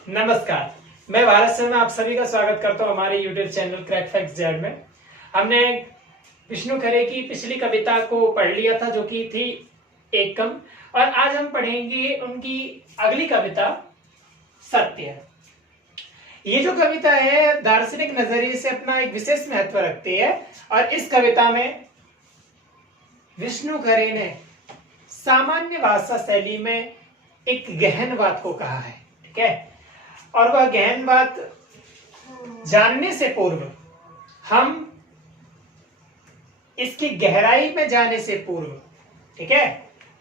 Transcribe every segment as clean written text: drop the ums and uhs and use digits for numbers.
नमस्कार। मैं भारत से आप सभी का स्वागत करता हूं हमारे YouTube channel crack facts Z में। हमने विष्णु खरे की पिछली कविता को पढ़ लिया था जो कि थी एकम, और आज हम पढ़ेंगे उनकी अगली कविता सत्य। ये जो कविता है दार्शनिक नजरिए से अपना एक विशेष महत्व रखती है, और इस कविता में विष्णु खरे ने सामान्य भाषा शैली में एक गहन बात को कहा है। ठीक है, और वह गहन बात जानने से पूर्व हम इसकी गहराई में जाने से पूर्व, ठीक है,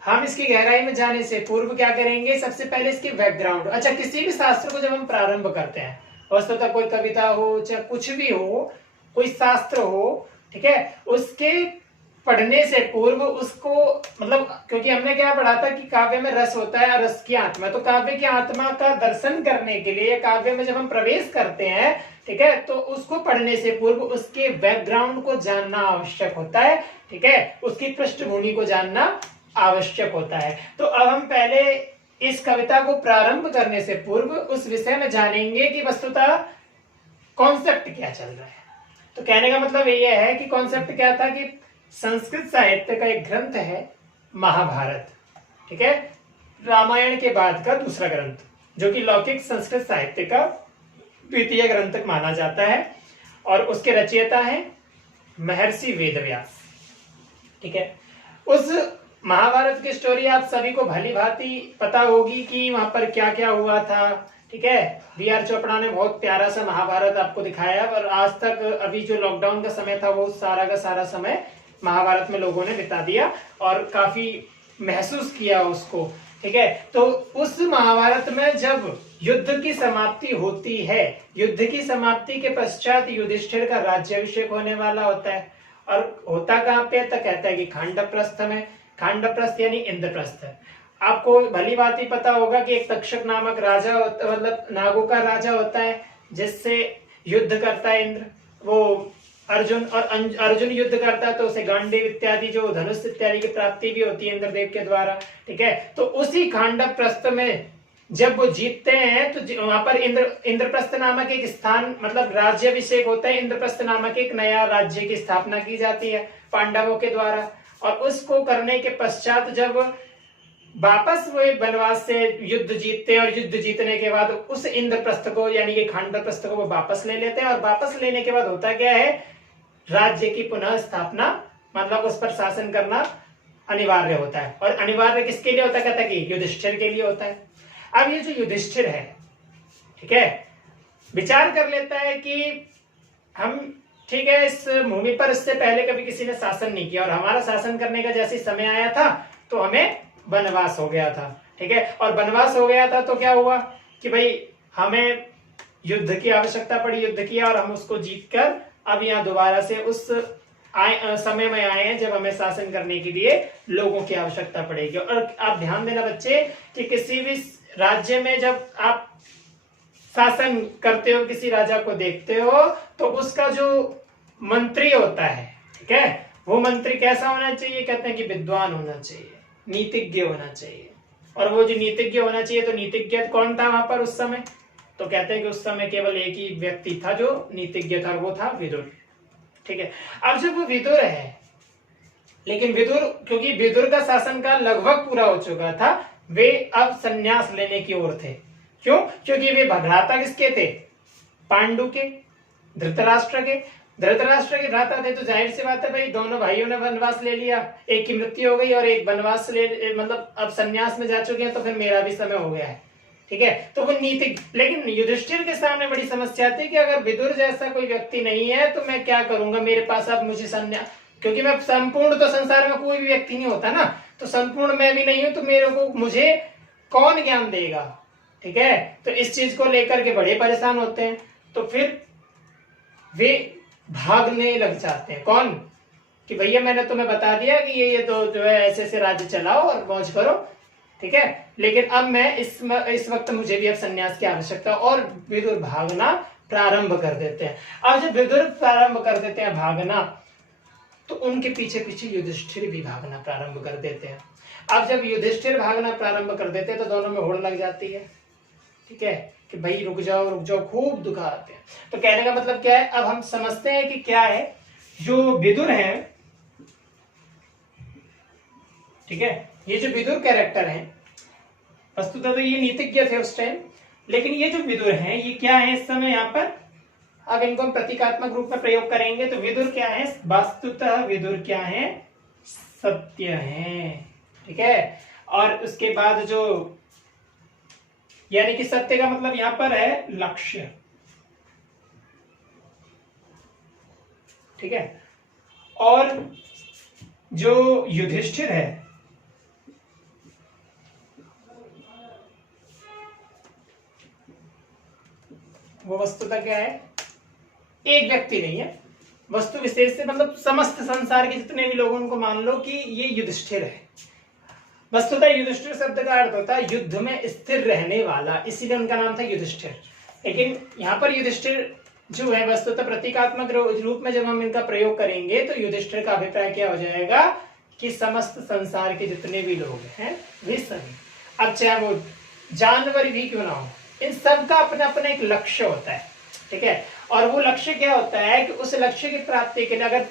हम इसकी गहराई में जाने से पूर्व क्या करेंगे, सबसे पहले इसके बैकग्राउंड। अच्छा, किसी भी शास्त्र को जब हम प्रारंभ करते हैं, वस्तुतः कोई कविता हो चाहे कुछ भी हो, कोई शास्त्र हो, ठीक है, उसके पढ़ने से पूर्व उसको मतलब, क्योंकि हमने क्या पढ़ा था कि काव्य में रस होता है और रस की आत्मा, तो काव्य की आत्मा का दर्शन करने के लिए काव्य में जब हम प्रवेश करते हैं, ठीक है, तो उसको पढ़ने से पूर्व उसके बैकग्राउंड को जानना आवश्यक होता है। ठीक है, उसकी पृष्ठभूमि को जानना आवश्यक होता है। तो अब हम पहले इस कविता को प्रारंभ करने से पूर्व उस विषय में जानेंगे कि वस्तुतः कॉन्सेप्ट क्या चल रहा है। तो कहने का मतलब ये है कि कॉन्सेप्ट क्या था कि संस्कृत साहित्य का एक ग्रंथ है महाभारत, ठीक है, रामायण के बाद का दूसरा ग्रंथ, जो कि लौकिक संस्कृत साहित्य का द्वितीय ग्रंथ माना जाता है, और उसके रचयिता हैं महर्षि वेदव्यास। ठीक है, उस महाभारत की स्टोरी आप सभी को भली भांति पता होगी कि वहां पर क्या क्या हुआ था। ठीक है, बी.आर. चोपड़ा ने बहुत प्यारा सा महाभारत आपको दिखाया, और आज तक अभी जो लॉकडाउन का समय था वो सारा का सारा समय महाभारत में लोगों ने बिता दिया और काफी महसूस किया उसको। ठीक है, तो उस महाभारत में जब युद्ध की समाप्ति होती है, युद्ध की समाप्ति के पश्चात युधिष्ठिर का राज्याभिषेक होने वाला होता है, और होता कहाँ पे, तो कहता है कि खांडवप्रस्थ में। खांडवप्रस्थ यानी इंद्रप्रस्थ। आपको भली बात ही पता होगा कि एक तक्षक नामक राजा मतलब नागों का राजा होता है, जिससे युद्ध करता है इंद्र। वो अर्जुन, और अर्जुन युद्ध करता है तो उसे गांडीव इत्यादि जो धनुष इत्यादि की प्राप्ति भी होती है इंद्रदेव के द्वारा। ठीक है, तो उसी खांडवप्रस्थ में जब वो जीतते हैं तो वहां पर इंद्रप्रस्थ नामक एक स्थान मतलब राज्याभिषेक होता है। इंद्रप्रस्थ नामक एक नया राज्य की स्थापना की जाती है पांडवों के द्वारा, और उसको करने के पश्चात जब वापस वो वनवास से युद्ध जीतते हैं, और युद्ध जीतने के बाद उस इंद्रप्रस्थ को यानी कि खांडवप्रस्थ को वो वापस ले लेते हैं, और वापस लेने के बाद होता क्या है, राज्य की पुनः स्थापना मतलब उस पर शासन करना अनिवार्य होता है। और अनिवार्य किसके लिए होता है, कहता है कि युधिष्ठिर के लिए होता है। अब ये जो युधिष्ठिर है, ठीक है, विचार कर लेता है कि हम, ठीक है, इस भूमि पर इससे पहले कभी किसी ने शासन नहीं किया, और हमारा शासन करने का जैसे समय आया था तो हमें वनवास हो गया था। ठीक है, और वनवास हो गया था तो क्या हुआ कि भाई हमें युद्ध की आवश्यकता पड़ी, युद्ध किया, और हम उसको जीतकर अब यहाँ दोबारा से उस समय में आए हैं जब हमें शासन करने के लिए लोगों की आवश्यकता पड़ेगी। और आप ध्यान देना बच्चे कि किसी भी राज्य में जब आप शासन करते हो, किसी राजा को देखते हो, तो उसका जो मंत्री होता है, ठीक है, वो मंत्री कैसा होना चाहिए, कहते हैं कि विद्वान होना चाहिए, नीतिज्ञ होना चाहिए। और वो जो नीतिज्ञ होना चाहिए, तो नीतिज्ञ कौन था वहां पर उस समय, तो कहते हैं कि उस समय केवल एक ही व्यक्ति था जो नीतिज्ञ था, वो था विदुर। ठीक है, अब जब वो विदुर है, लेकिन विदुर, क्योंकि विदुर का शासन काल लगभग पूरा हो चुका था, वे अब संन्यास लेने की ओर थे। क्यों, क्योंकि वे भ्राता किसके थे, पांडु के, धृतराष्ट्र के। धृतराष्ट्र के भ्राता थे, तो जाहिर सी बात है भाई दोनों भाइयों ने वनवास ले लिया, एक की मृत्यु हो गई और एक वनवास ले मतलब अब संन्यास में जा चुके हैं, तो फिर मेरा भी समय हो गया है। ठीक है, तो वो नीति, लेकिन युधिष्ठिर के सामने बड़ी समस्या थी कि अगर विदुर जैसा कोई व्यक्ति नहीं है तो मैं क्या करूंगा, मेरे पास अब मुझे संन्यास, क्योंकि मैं संपूर्ण, तो संसार में कोई भी व्यक्ति नहीं होता ना, तो संपूर्ण मैं भी नहीं हूं, तो मेरे को मुझे कौन ज्ञान देगा। ठीक है, तो इस चीज को लेकर के बड़े परेशान होते हैं, तो फिर वे भागने लग जाते हैं। कौन, कि भैया मैंने तुम्हें बता दिया कि ये तो जो है ऐसे ऐसे राज्य चलाओ और मौज करो, ठीक है, लेकिन अब मैं इस वक्त मुझे भी अब संन्यास की आवश्यकता, और विदुर भागना प्रारंभ कर देते हैं। अब जब विदुर प्रारंभ कर देते हैं भागना, तो उनके पीछे पीछे युधिष्ठिर भी भागना प्रारंभ कर देते हैं। अब जब युधिष्ठिर भागना प्रारंभ कर देते हैं तो दोनों में होड़ लग जाती है। ठीक है, कि भाई रुक जाओ, खूब दुखाते हैं। तो कहने का मतलब क्या है, अब हम समझते हैं कि क्या है जो विदुर है, ठीक है, ये जो विदुर कैरेक्टर है, वस्तुतः तो ये नीतिज्ञ थे उस टाइम, लेकिन ये जो विदुर हैं ये क्या है इस समय यहाँ पर, अब इनको हम प्रतीकात्मक रूप में प्रयोग करेंगे। तो विदुर क्या है, वस्तुतः विदुर क्या है, सत्य है, ठीक है। और उसके बाद जो, यानी कि सत्य का मतलब यहां पर है लक्ष्य, ठीक है। और जो युधिष्ठिर है, वो वस्तुतः क्या है, एक व्यक्ति नहीं है, वस्तु विशेष से मतलब समस्त संसार के जितने भी लोग उनको मान लो कि ये युधिष्ठिर है। वस्तुतः युधिष्ठिर शब्द का अर्थ होता है युद्ध में स्थिर रहने वाला, इसीलिए उनका नाम था युधिष्ठिर। लेकिन यहाँ पर युधिष्ठिर जो है वस्तुतः प्रतीकात्मक रूप में जब हम इनका प्रयोग करेंगे तो युधिष्ठिर का अभिप्राय क्या हो जाएगा कि समस्त संसार के जितने भी लोग हैं वे सभी, अब चाहे वो जानवर भी क्यों ना हो, इन सबका अपना अपना एक लक्ष्य होता है, ठीक है। और वो लक्ष्य क्या होता है कि उस लक्ष्य की प्राप्ति के लिए अगर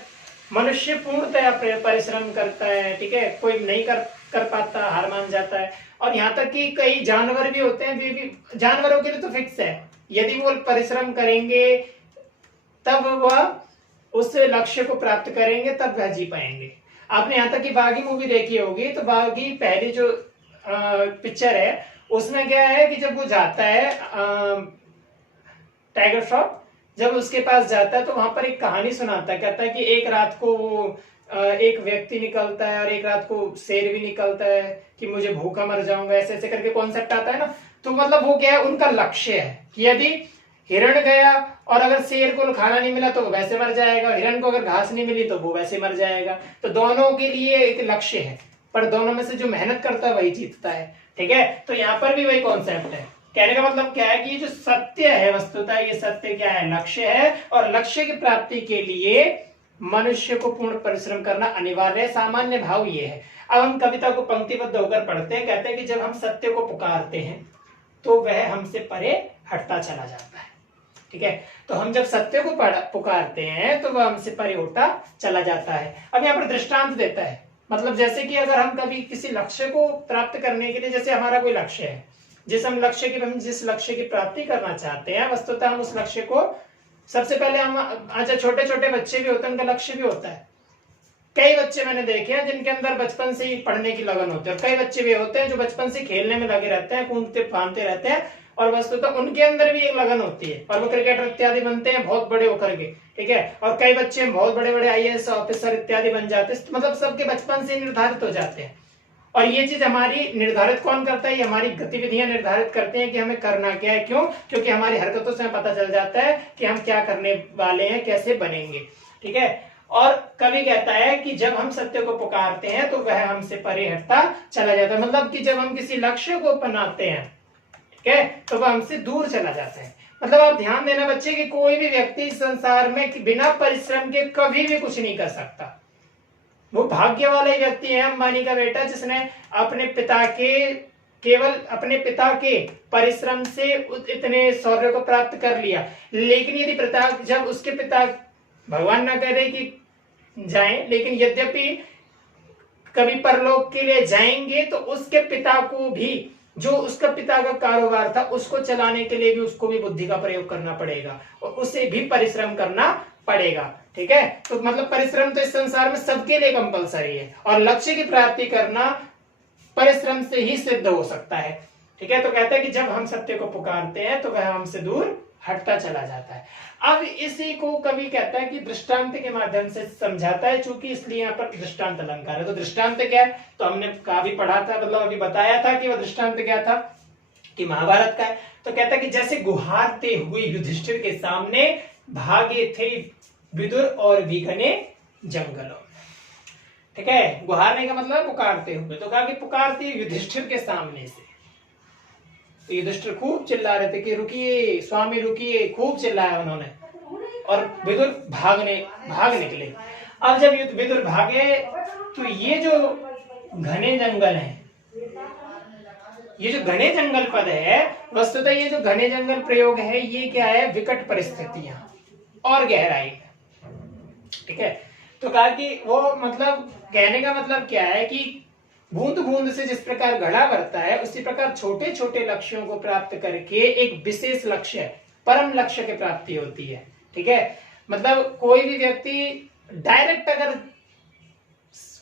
मनुष्य पूर्णतया परिश्रम करता है, ठीक है, कोई नहीं कर पाता, हार मान जाता है। और यहाँ तक कि कई जानवर भी होते हैं, वे भी जानवरों के लिए तो फिक्स है, यदि वो परिश्रम करेंगे तब वह उस लक्ष्य को प्राप्त करेंगे, तब वह जी पाएंगे। आपने यहाँ तक कि बागी मूवी देखी होगी, तो बागी पहली जो पिक्चर है उसमें क्या है कि जब वो जाता है टाइगर श्रॉफ, जब उसके पास जाता है तो वहां पर एक कहानी सुनाता है, कहता है कि एक रात को वो एक व्यक्ति निकलता है और एक रात को शेर भी निकलता है कि मुझे भूखा मर जाऊंगा, ऐसे ऐसे करके कॉन्सेप्ट आता है ना। तो मतलब वो क्या है, उनका लक्ष्य है कि यदि हिरण गया और अगर शेर को खाना नहीं मिला तो वो वैसे मर जाएगा, हिरण को अगर घास नहीं मिली तो वो वैसे मर जाएगा। तो दोनों के लिए एक लक्ष्य है, पर दोनों में से जो मेहनत करता है वही जीतता है, ठीक है। तो यहाँ पर भी वही कॉन्सेप्ट है। कहने का मतलब क्या है कि ये जो सत्य है वस्तुतः ये सत्य क्या है, लक्ष्य है, और लक्ष्य की प्राप्ति के लिए मनुष्य को पूर्ण परिश्रम करना अनिवार्य है। सामान्य भाव ये है। अब हम कविता को पंक्तिबद्ध होकर पढ़ते हैं, कहते हैं कि जब हम सत्य को पुकारते हैं तो वह हमसे परे हटता चला जाता है, ठीक है। तो हम जब सत्य को पुकारते हैं तो वह हमसे परे होता चला जाता है। अब यहाँ पर दृष्टांत देता है, मतलब जैसे कि अगर हम कभी किसी लक्ष्य को प्राप्त करने के लिए, जैसे हमारा कोई लक्ष्य है, हम जिस लक्ष्य की प्राप्ति करना चाहते हैं, वस्तुतः हम उस लक्ष्य को सबसे पहले हम, अच्छा छोटे छोटे बच्चे भी होते हैं, उनका लक्ष्य भी होता है। कई बच्चे मैंने देखे हैं जिनके अंदर बचपन से ही पढ़ने की लगन होती है, और कई बच्चे भी होते हैं जो बचपन से खेलने में लगे रहते हैं, कूदते फांदते रहते हैं, और वस्तुतः उनके अंदर भी एक लगन होती है और वो क्रिकेटर इत्यादि बनते हैं बहुत बड़े होकर के, ठीक है। और कई बच्चे बहुत बड़े बड़े IAS ऑफिसर इत्यादि बन जाते हैं, मतलब सबके बचपन से निर्धारित हो जाते हैं। और ये चीज हमारी निर्धारित कौन करता है, ये हमारी गतिविधियां निर्धारित करते हैं कि हमें करना क्या है। क्यों? क्योंकि हमारी हरकतों से पता चल जाता है कि हम क्या करने वाले हैं, कैसे बनेंगे, ठीक है। और कवि कहता है कि जब हम सत्य को पुकारते हैं तो वह हमसे परे हटता चला जाता है, मतलब कि जब हम किसी लक्ष्य को अपनाते हैं, ठीक है, तो वह हमसे दूर चला जाता है। मतलब आप ध्यान देना बच्चे कि कोई भी व्यक्ति इस संसार में बिना परिश्रम के कभी भी कुछ नहीं कर सकता। वो भाग्य वाला ही व्यक्ति है अंबानी का बेटा, जिसने अपने पिता के केवल अपने पिता के परिश्रम से इतने शौर्य को प्राप्त कर लिया। लेकिन यदि पिता, जब उसके पिता, भगवान ना करे कि जाएं, लेकिन यद्यपि कभी परलोक के लिए जाएंगे तो उसके पिता को भी, जो उसका पिता का कारोबार था उसको चलाने के लिए भी उसको भी बुद्धि का प्रयोग करना पड़ेगा और उसे भी परिश्रम करना पड़ेगा, ठीक है। तो मतलब परिश्रम तो इस संसार में सबके लिए कंपलसरी है, और लक्ष्य की प्राप्ति करना परिश्रम से ही सिद्ध हो सकता है, ठीक है। तो कहता है कि जब हम सत्य को पुकारते हैं तो वह हमसे दूर हटता चला जाता है। अब इसी को कवि कहता है कि दृष्टांत के माध्यम से समझाता है, चूंकि इसलिए यहाँ पर दृष्टांत अलंकार है। तो दृष्टांत क्या है, तो हमने काफी पढ़ा था, मतलब अभी बताया था कि वह दृष्टांत क्या था, कि महाभारत का है। तो कहता है कि जैसे गुहारते हुए युधिष्ठिर के सामने भागे थे विदुर और भी घने जंगलों, ठीक है। गुहारने का मतलब पुकारते हुए, तो कहा कि पुकारते युधिष्ठिर के सामने से। तो युधिष्ठिर खूब चिल्ला रहे थे कि रुकिए स्वामी रुकिए, खूब चिल्लाया उन्होंने, और विदुर भाग निकले। अब जब विदुर भागे तो ये जो घने जंगल हैं, ये जो घने जंगल पद है, वस्तुतः ये जो घने जंगल प्रयोग है ये क्या है, विकट परिस्थितियां और गहराई है। ठीक है, तो कहा कि वो मतलब कहने का मतलब क्या है कि बूंद बूंद से जिस प्रकार घड़ा भरता है उसी प्रकार छोटे छोटे लक्ष्यों को प्राप्त करके एक विशेष लक्ष्य, परम लक्ष्य की प्राप्ति होती है। ठीक है, मतलब कोई भी व्यक्ति डायरेक्ट अगर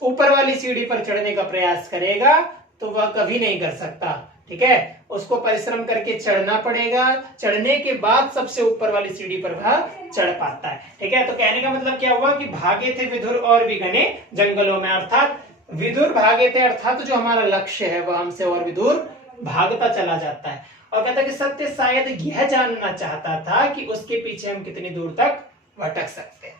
ऊपर वाली सीढ़ी पर चढ़ने का प्रयास करेगा तो वह कभी नहीं कर सकता। ठीक है, उसको परिश्रम करके चढ़ना पड़ेगा, चढ़ने के बाद सबसे ऊपर वाली सीढ़ी पर वह चढ़ पाता है। ठीक है, तो कहने का मतलब क्या हुआ कि भागे थे विदुर और भी घने जंगलों में, अर्थात विदुर भागे थे, अर्थात जो हमारा लक्ष्य है वह हमसे और विदुर भागता चला जाता है। और कहता है कि सत्य शायद यह जानना चाहता था कि उसके पीछे हम कितनी दूर तक भटक सकते हैं।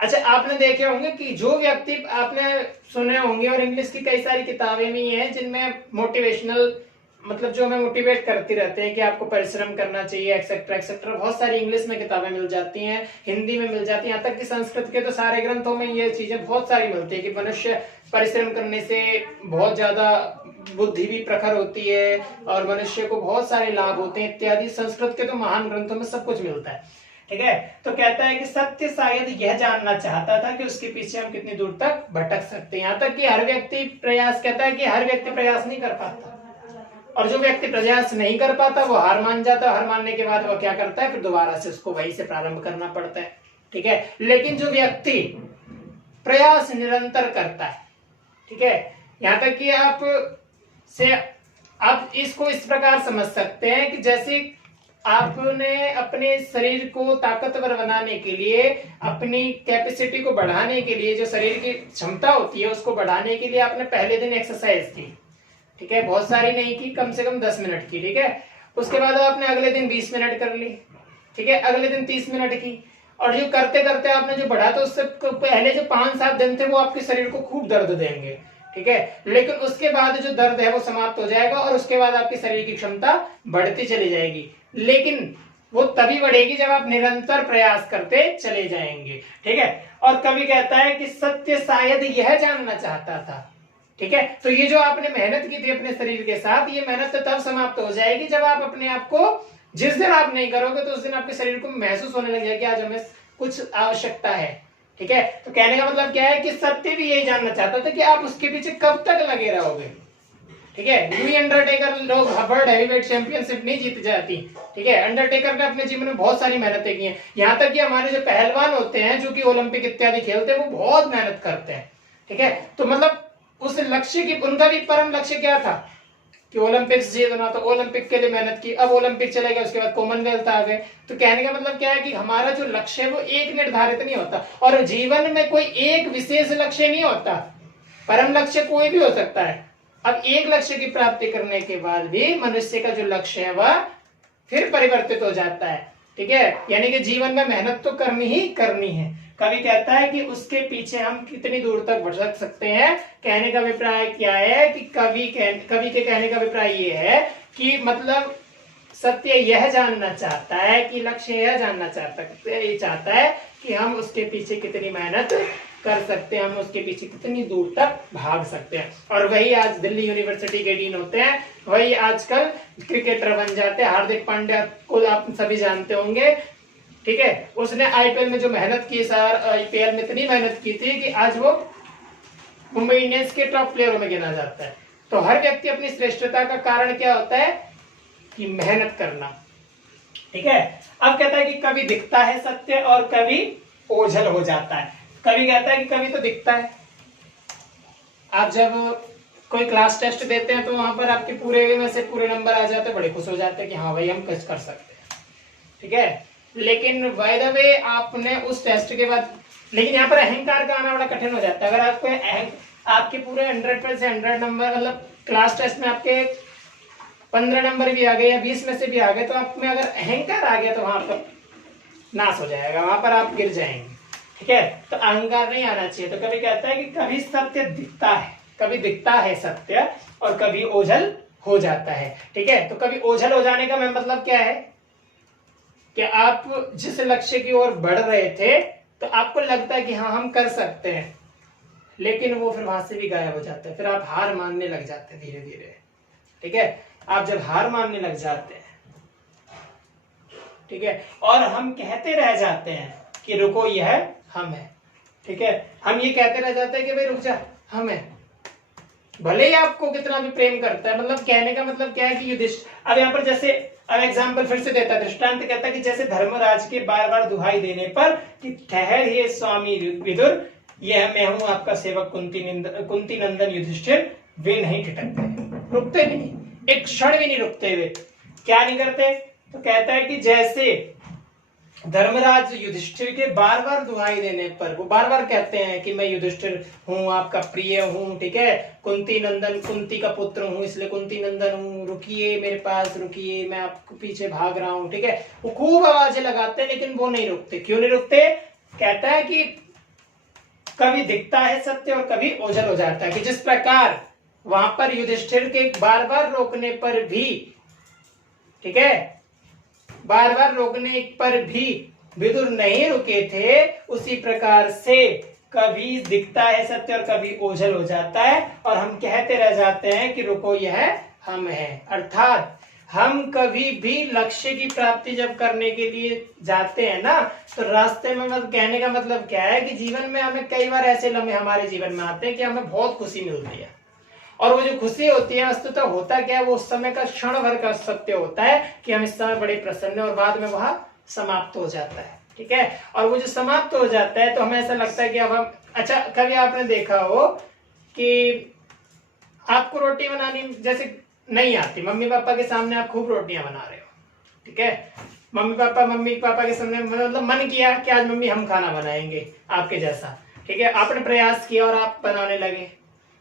अच्छा, आपने देखे होंगे कि जो व्यक्ति, आपने सुने होंगे और इंग्लिश की कई सारी किताबें भी हैं जिनमें मोटिवेशनल, मतलब जो हमें मोटिवेट करती रहते हैं कि आपको परिश्रम करना चाहिए, एक्सेट्रा एक्सेट्रा। बहुत सारी इंग्लिश में किताबें मिल जाती हैं, हिंदी में मिल जाती हैं, यहाँ तक कि संस्कृत के तो सारे ग्रंथों में ये चीजें बहुत सारी मिलती है कि मनुष्य परिश्रम करने से बहुत ज्यादा बुद्धि भी प्रखर होती है और मनुष्य को बहुत सारे लाभ होते हैं इत्यादि। संस्कृत के तो महान ग्रंथों में सब कुछ मिलता है। ठीक है, तो कहता है कि सत्य शायद यह जानना चाहता था कि उसके पीछे हम कितनी दूर तक भटक सकते हैं। यहाँ तक कि हर व्यक्ति प्रयास, कहता है कि हर व्यक्ति प्रयास नहीं कर पाता, और जो व्यक्ति प्रयास नहीं कर पाता वो हार मान जाता है। हार मानने के बाद वो क्या करता है, फिर दोबारा से उसको वहीं से प्रारंभ करना पड़ता है। ठीक है, लेकिन जो व्यक्ति प्रयास निरंतर करता है, ठीक है, यहाँ तक कि आप इसको इस प्रकार समझ सकते हैं कि जैसे आपने अपने शरीर को ताकतवर बनाने के लिए, अपनी कैपेसिटी को बढ़ाने के लिए, जो शरीर की क्षमता होती है उसको बढ़ाने के लिए आपने पहले दिन एक्सरसाइज की, ठीक है, बहुत सारी नहीं की, कम से कम 10 मिनट की। ठीक है, उसके बाद आपने अगले दिन 20 मिनट कर ली, ठीक है, अगले दिन 30 मिनट की, और जो करते करते आपने जो बढ़ा, तो उससे पहले जो 5-7 दिन थे वो आपके शरीर को खूब दर्द देंगे। ठीक है, लेकिन उसके बाद जो दर्द है वो समाप्त हो जाएगा और उसके बाद आपकी शरीर की क्षमता बढ़ती चली जाएगी। लेकिन वो तभी बढ़ेगी जब आप निरंतर प्रयास करते चले जाएंगे। ठीक है, और कवि कहता है कि सत्य शायद यह जानना चाहता था। ठीक है, तो ये जो आपने मेहनत की थी अपने शरीर के साथ, ये मेहनत तो तब समाप्त हो जाएगी जब आप अपने आप को, जिस दिन आप नहीं करोगे तो उस दिन आपके शरीर को महसूस होने लग जाएगा कि आज हमें कुछ आवश्यकता है। ठीक है, तो कहने का मतलब क्या है कि सत्य भी यही जानना चाहता था कि आप उसके पीछे कब तक लगे रहोगे। ठीक है, लुई अंडरटेकर लोग वर्ल्ड हैवीवेट चैंपियनशिप नहीं जीत जाती। ठीक है, अंडरटेकर ने अपने जीवन में बहुत सारी मेहनतें की हैं, यहाँ तक कि हमारे जो पहलवान होते हैं जो कि ओलंपिक इत्यादि खेलते हैं वो बहुत मेहनत करते हैं। ठीक है, तो मतलब उस लक्ष्य की, उनका भी परम लक्ष्य क्या था कि ओलंपिक्स जीतना, तो ओलंपिक के लिए मेहनत की, अब ओलंपिक चले गए, उसके बाद कॉमनवेल्थ आ गए। तो कहने का मतलब क्या है कि हमारा जो लक्ष्य है वो एक निर्धारित नहीं होता, और जीवन में कोई एक विशेष लक्ष्य नहीं होता, परम लक्ष्य कोई भी हो सकता है। अब एक लक्ष्य की प्राप्ति करने के बाद भी मनुष्य का जो लक्ष्य है वह फिर परिवर्तित हो जाता है। ठीक है, यानी कि जीवन में मेहनत तो करनी ही करनी है। कवि कहता है कि उसके पीछे हम कितनी दूर तक भटक सकते हैं। कहने का अभिप्राय क्या है कि कवि के कहने का अभिप्राय ये है कि मतलब सत्य यह जानना चाहता है कि लक्ष्य यह जानना चाहता है कि हम उसके पीछे कितनी मेहनत कर सकते हैं, हम उसके पीछे कितनी दूर तक भाग सकते हैं। और वही आज दिल्ली यूनिवर्सिटी के डीन होते हैं, वही आजकल क्रिकेटर बन जाते हैं। हार्दिक पांड्या को आप सभी जानते होंगे। ठीक है, उसने आईपीएल में जो मेहनत की, सर आईपीएल में इतनी मेहनत की थी कि आज वो मुंबई इंडियंस के टॉप प्लेयरों में गिना जाता है। तो हर व्यक्ति अपनी श्रेष्ठता का कारण क्या होता है कि मेहनत करना। ठीक है, अब कहता है कि कभी दिखता है सत्य और कभी ओझल हो जाता है। कभी कहता है कि कभी तो दिखता है, आप जब कोई क्लास टेस्ट देते हैं तो वहां पर आपके पूरे में से पूरे नंबर आ जाते हैं, बड़े खुश हो जाते हैं कि हाँ भाई हम कुछ कर सकते हैं। ठीक है, लेकिन बाय द वे आपने उस टेस्ट के बाद, लेकिन यहाँ पर अहंकार का आना बड़ा कठिन हो जाता है। अगर आपको आपके पूरे 100 में से 100 नंबर, मतलब क्लास टेस्ट में आपके 15 नंबर भी आ गए या 20 में से भी आ गए, तो आप में अगर अहंकार आ गया तो वहां पर नाश हो जाएगा, वहां पर आप गिर जाएंगे। ठीक है, तो अहंकार नहीं आना चाहिए। तो कभी कहता है कि कभी सत्य दिखता है, कभी दिखता है सत्य और कभी ओझल हो जाता है। ठीक है, तो कभी ओझल हो जाने का मतलब क्या है कि आप जिस लक्ष्य की ओर बढ़ रहे थे तो आपको लगता है कि हाँ हम कर सकते हैं, लेकिन वो फिर वहां से भी गायब हो जाता है, फिर आप हार मानने लग जाते हैं धीरे धीरे। ठीक है, आप जब हार मानने लग जाते हैं, ठीक है, और हम कहते रह जाते हैं कि रुको यह हम है, ठीक है, हम ये कहते रह जाते हैं कि भाई रुक जा हम है, भले ही आपको कितना भी प्रेम करता है, मतलब कहने का मतलब क्या है कि युधिष्ठिर, अब यहाँ पर जैसे अब एग्जाम्पल फिर से देता है, दृष्टांत कहता है कि जैसे धर्मराज के बार बार दुहाई देने पर कि ठहर हे स्वामी विदुर, यह मैं हूं आपका सेवक कुंती नंदन युधिष्ठिर, वे नहीं ठिठकते, रुकते भी नहीं, एक क्षण भी नहीं रुकते हुए, क्या नहीं करते, तो कहता है कि जैसे धर्मराज युधिष्ठिर के बार बार दुहाई देने पर वो बार बार कहते हैं कि मैं युधिष्ठिर हूँ, आपका प्रिय हूँ, ठीक है, कुंती नंदन, कुंती का पुत्र हूँ इसलिए कुंती नंदन हूँ, रुकिए मेरे पास रुकिए, मैं आपको पीछे भाग रहा हूँ, ठीक है, वो खूब आवाजें लगाते हैं लेकिन वो नहीं रुकते, क्यों नहीं रुकते, कहता है कि कभी दिखता है सत्य और कभी ओझल हो जाता है, कि जिस प्रकार वहां पर युधिष्ठिर के बार बार रोकने पर भी, ठीक है, बार बार रोकने पर भी विदुर नहीं रुके थे, उसी प्रकार से कभी दिखता है सत्य और कभी ओझल हो जाता है, और हम कहते रह जाते हैं कि रुको यह हम है, अर्थात हम कभी भी लक्ष्य की प्राप्ति जब करने के लिए जाते हैं ना, तो रास्ते में मतलब कहने का मतलब क्या है कि जीवन में हमें कई बार ऐसे लम्हे हमारे जीवन में आते हैं कि हमें बहुत खुशी मिलती है, और वो जो खुशी होती है वस्तुतः होता क्या है, वो उस समय का क्षण भर का सत्य होता है कि हम इस समय बड़े प्रसन्न हैं, और बाद में वह समाप्त हो जाता है, ठीक है, और वो जो समाप्त हो जाता है तो हमें ऐसा लगता है कि अब हम, अच्छा कभी आपने देखा हो कि आपको रोटी बनानी जैसे नहीं आती, मम्मी पापा के सामने आप खूब रोटियां बना रहे हो, ठीक है, मम्मी पापा के सामने मतलब मन किया कि आज मम्मी हम खाना बनाएंगे आपके जैसा, ठीक है, आपने प्रयास किया और आप बनाने लगे,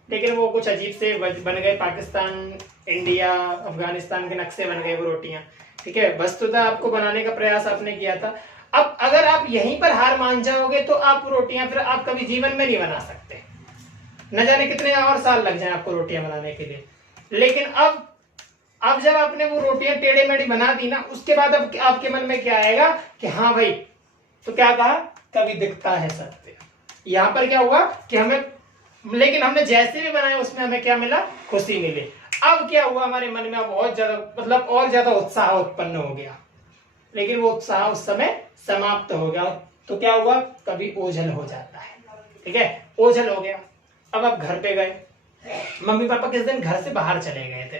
लेकिन वो कुछ अजीब से बन गए, पाकिस्तान इंडिया अफगानिस्तान के नक्शे बन गए वो रोटियां, ठीक है, वस्तुतः आपको बनाने का प्रयास आपने किया था, अब अगर आप यहीं पर हार मान जाओगे तो आप रोटियां फिर आप कभी जीवन में नहीं बना सकते, न जाने कितने और साल लग जाए आपको रोटियां बनाने के लिए, लेकिन अब जब आपने वो रोटियां टेढ़े मेढ़ी बना दी ना, उसके बाद अब आपके मन में क्या आएगा कि हाँ भाई, तो क्या कहा, कभी दिखता है सत्य, यहां पर क्या हुआ कि हमें, लेकिन हमने जैसे भी बनाया उसमें हमें क्या मिला, खुशी मिली, अब क्या हुआ हमारे मन में बहुत ज्यादा मतलब और ज्यादा उत्साह उत्पन्न हो गया, लेकिन वो उत्साह उस समय समाप्त हो गया, तो क्या हुआ, कभी ओझल हो जाता है, ठीक है, ओझल हो गया, अब आप घर पे गए, मम्मी पापा किस दिन घर से बाहर चले गए थे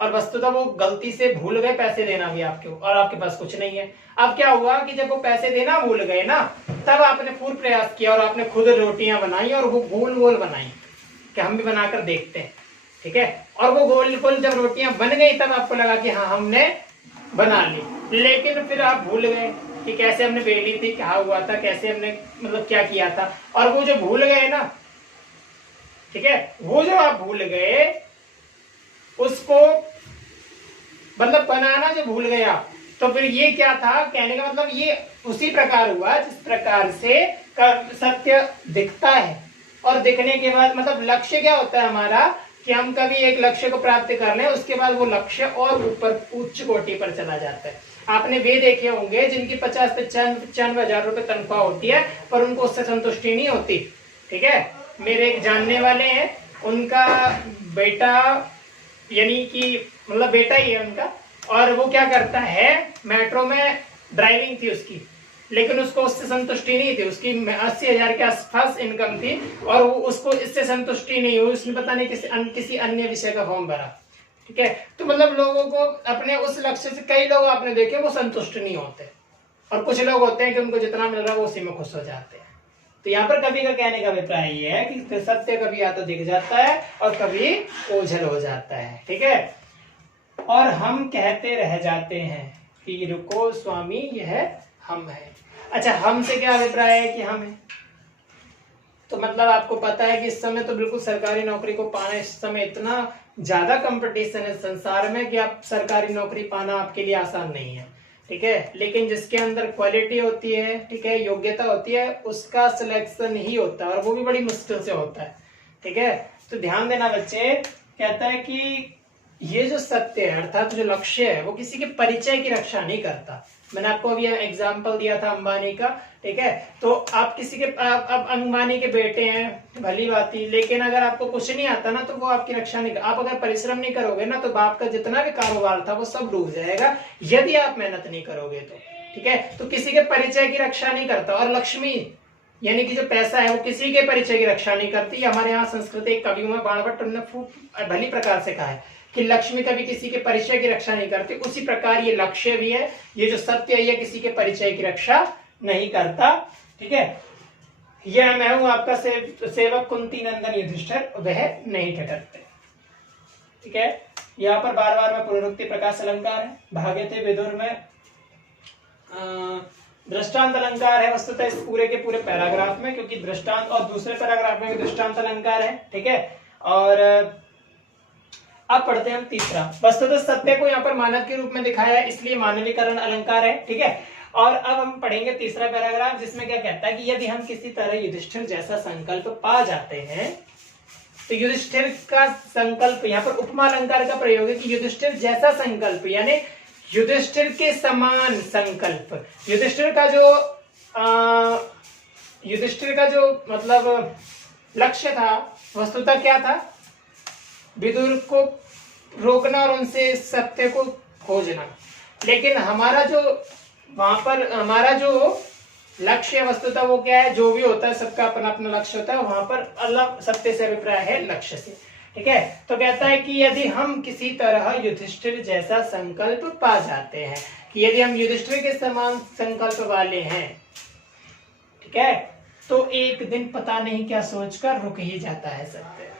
और वस्तुतः वो गलती से भूल गए पैसे देना भी आपके, और आपके पास कुछ नहीं है, अब क्या हुआ कि जब वो पैसे देना भूल गए ना, तब आपने पूर्ण प्रयास किया और आपने खुद रोटियां बनाई और वो गोल गोल बनाई कि हम भी बनाकर देखते हैं, ठीक है, और वो गोल गोल जब रोटियां बन गई तब आपको लगा कि हाँ हमने बना ली, लेकिन फिर आप भूल गए कि कैसे हमने बेली थी, क्या हुआ था, कैसे हमने मतलब क्या किया था, और वो जो भूल गए ना, ठीक है, वो जो आप भूल गए उसको मतलब बनाना जो भूल गए आप, तो फिर ये क्या था, कहने का मतलब ये उसी प्रकार हुआ जिस प्रकार से सत्य दिखता है, और दिखने के बाद मतलब लक्ष्य क्या होता है हमारा, कि हम कभी एक लक्ष्य को प्राप्त कर लें, उसके बाद वो लक्ष्य और ऊपर उच्च कोटि पर चला जाता है। आपने वे देखे होंगे जिनकी 50-95 हजार रुपए तनख्वाह होती है पर उनको उससे संतुष्टि नहीं होती, ठीक है, मेरे एक जानने वाले हैं, उनका बेटा यानी कि मतलब बेटा ही है उनका, और वो क्या करता है, मेट्रो में ड्राइविंग थी उसकी, लेकिन उसको उससे संतुष्टि नहीं थी, उसकी 80,000 के आसपास इनकम थी और वो उसको इससे संतुष्टि नहीं हुई, उसने पता नहीं किसी अन्य विषय का फॉर्म भरा, ठीक है, तो मतलब लोगों को अपने उस लक्ष्य से, कई लोग आपने देखे वो संतुष्ट नहीं होते, और कुछ लोग होते हैं कि उनको जितना मिल रहा है वो उसी में खुश हो जाते हैं। तो यहाँ पर कभी का कहने का अभिप्राय ये है कि सत्य कभी या तो दिख जाता है और कभी ओझल हो जाता है, ठीक है, और हम कहते रह जाते हैं कि रुको स्वामी यह हम है। अच्छा, हम से क्या अभिप्राय है कि हम है, तो मतलब आपको पता है कि इस समय तो बिल्कुल सरकारी नौकरी को पाना, इस समय इतना ज्यादा कंपटीशन है संसार में कि आप सरकारी नौकरी पाना आपके लिए आसान नहीं है, ठीक है, लेकिन जिसके अंदर क्वालिटी होती है, ठीक है, योग्यता होती है, उसका सिलेक्शन ही होता है और वो भी बड़ी मुश्किल से होता है, ठीक है, तो ध्यान देना बच्चे, कहता है कि ये जो सत्य है अर्थात जो लक्ष्य है वो किसी के परिचय की रक्षा नहीं करता। मैंने आपको अभी एग्जाम्पल दिया था अंबानी का, ठीक है। तो आप किसी के अब अंबानी के बेटे हैं, भली बात ही, लेकिन अगर आपको कुछ नहीं आता ना तो वो आपकी रक्षा नहीं कर, आप अगर परिश्रम नहीं करोगे ना तो बाप का जितना भी कारोबार था वो सब डूब जाएगा यदि आप मेहनत नहीं करोगे तो, ठीक है। तो किसी के परिचय की रक्षा नहीं करता। और लक्ष्मी यानी कि जो पैसा है वो किसी के परिचय की रक्षा नहीं करती। हमारे यहाँ संस्कृत एक कवियों में बाणभट्ट ने खूब भली प्रकार से कहा है कि लक्ष्मी कभी किसी के परिचय की रक्षा नहीं करती। उसी प्रकार ये लक्ष्य भी है, ये जो सत्य है ये किसी के परिचय की रक्षा नहीं करता, ठीक है। यह मैं हूं आपका सेवक कुंती नंदन युधिष्ठिर, वह नहीं ठहरते, ठीक है। यहाँ पर बार बार में पुनरुक्ति प्रकाश अलंकार है, भाग्यते विदुर में दृष्टांत अलंकार है वस्तुतः इस पूरे के पूरे पैराग्राफ में, क्योंकि दृष्टांत और दूसरे पैराग्राफ में भी दृष्टांत अलंकार है, ठीक है। और अब पढ़ते हैं हम तीसरा। वस्तुतः सत्य को यहाँ पर मानव के रूप में दिखाया है इसलिए मानवीकरण अलंकार है, ठीक है। और अब हम पढ़ेंगे तीसरा पैराग्राफ जिसमें क्या कहता है कि यदि हम किसी तरह युधिष्ठिर जैसा संकल्प पा जाते हैं तो युधिष्ठिर का संकल्प, यहाँ पर उपमा अलंकार का प्रयोग है कि युधिष्ठिर जैसा संकल्प यानी युधिष्ठिर के समान संकल्प। युधिष्ठिर का जो मतलब लक्ष्य था वस्तुतः क्या था, विदुर को रोकना और उनसे सत्य को खोजना। लेकिन हमारा जो वहां पर हमारा जो लक्ष्य वस्तुतः वो क्या है, जो भी होता है सबका अपना अपना लक्ष्य होता है, वहां पर अलग सत्य से अभिप्राय है लक्ष्य से, ठीक है। तो कहता है कि यदि हम किसी तरह युधिष्ठिर जैसा संकल्प पा जाते हैं, कि यदि हम युधिष्ठिर के समान संकल्प वाले हैं, ठीक है, तो एक दिन पता नहीं क्या सोचकर रुक ही जाता है सत्य,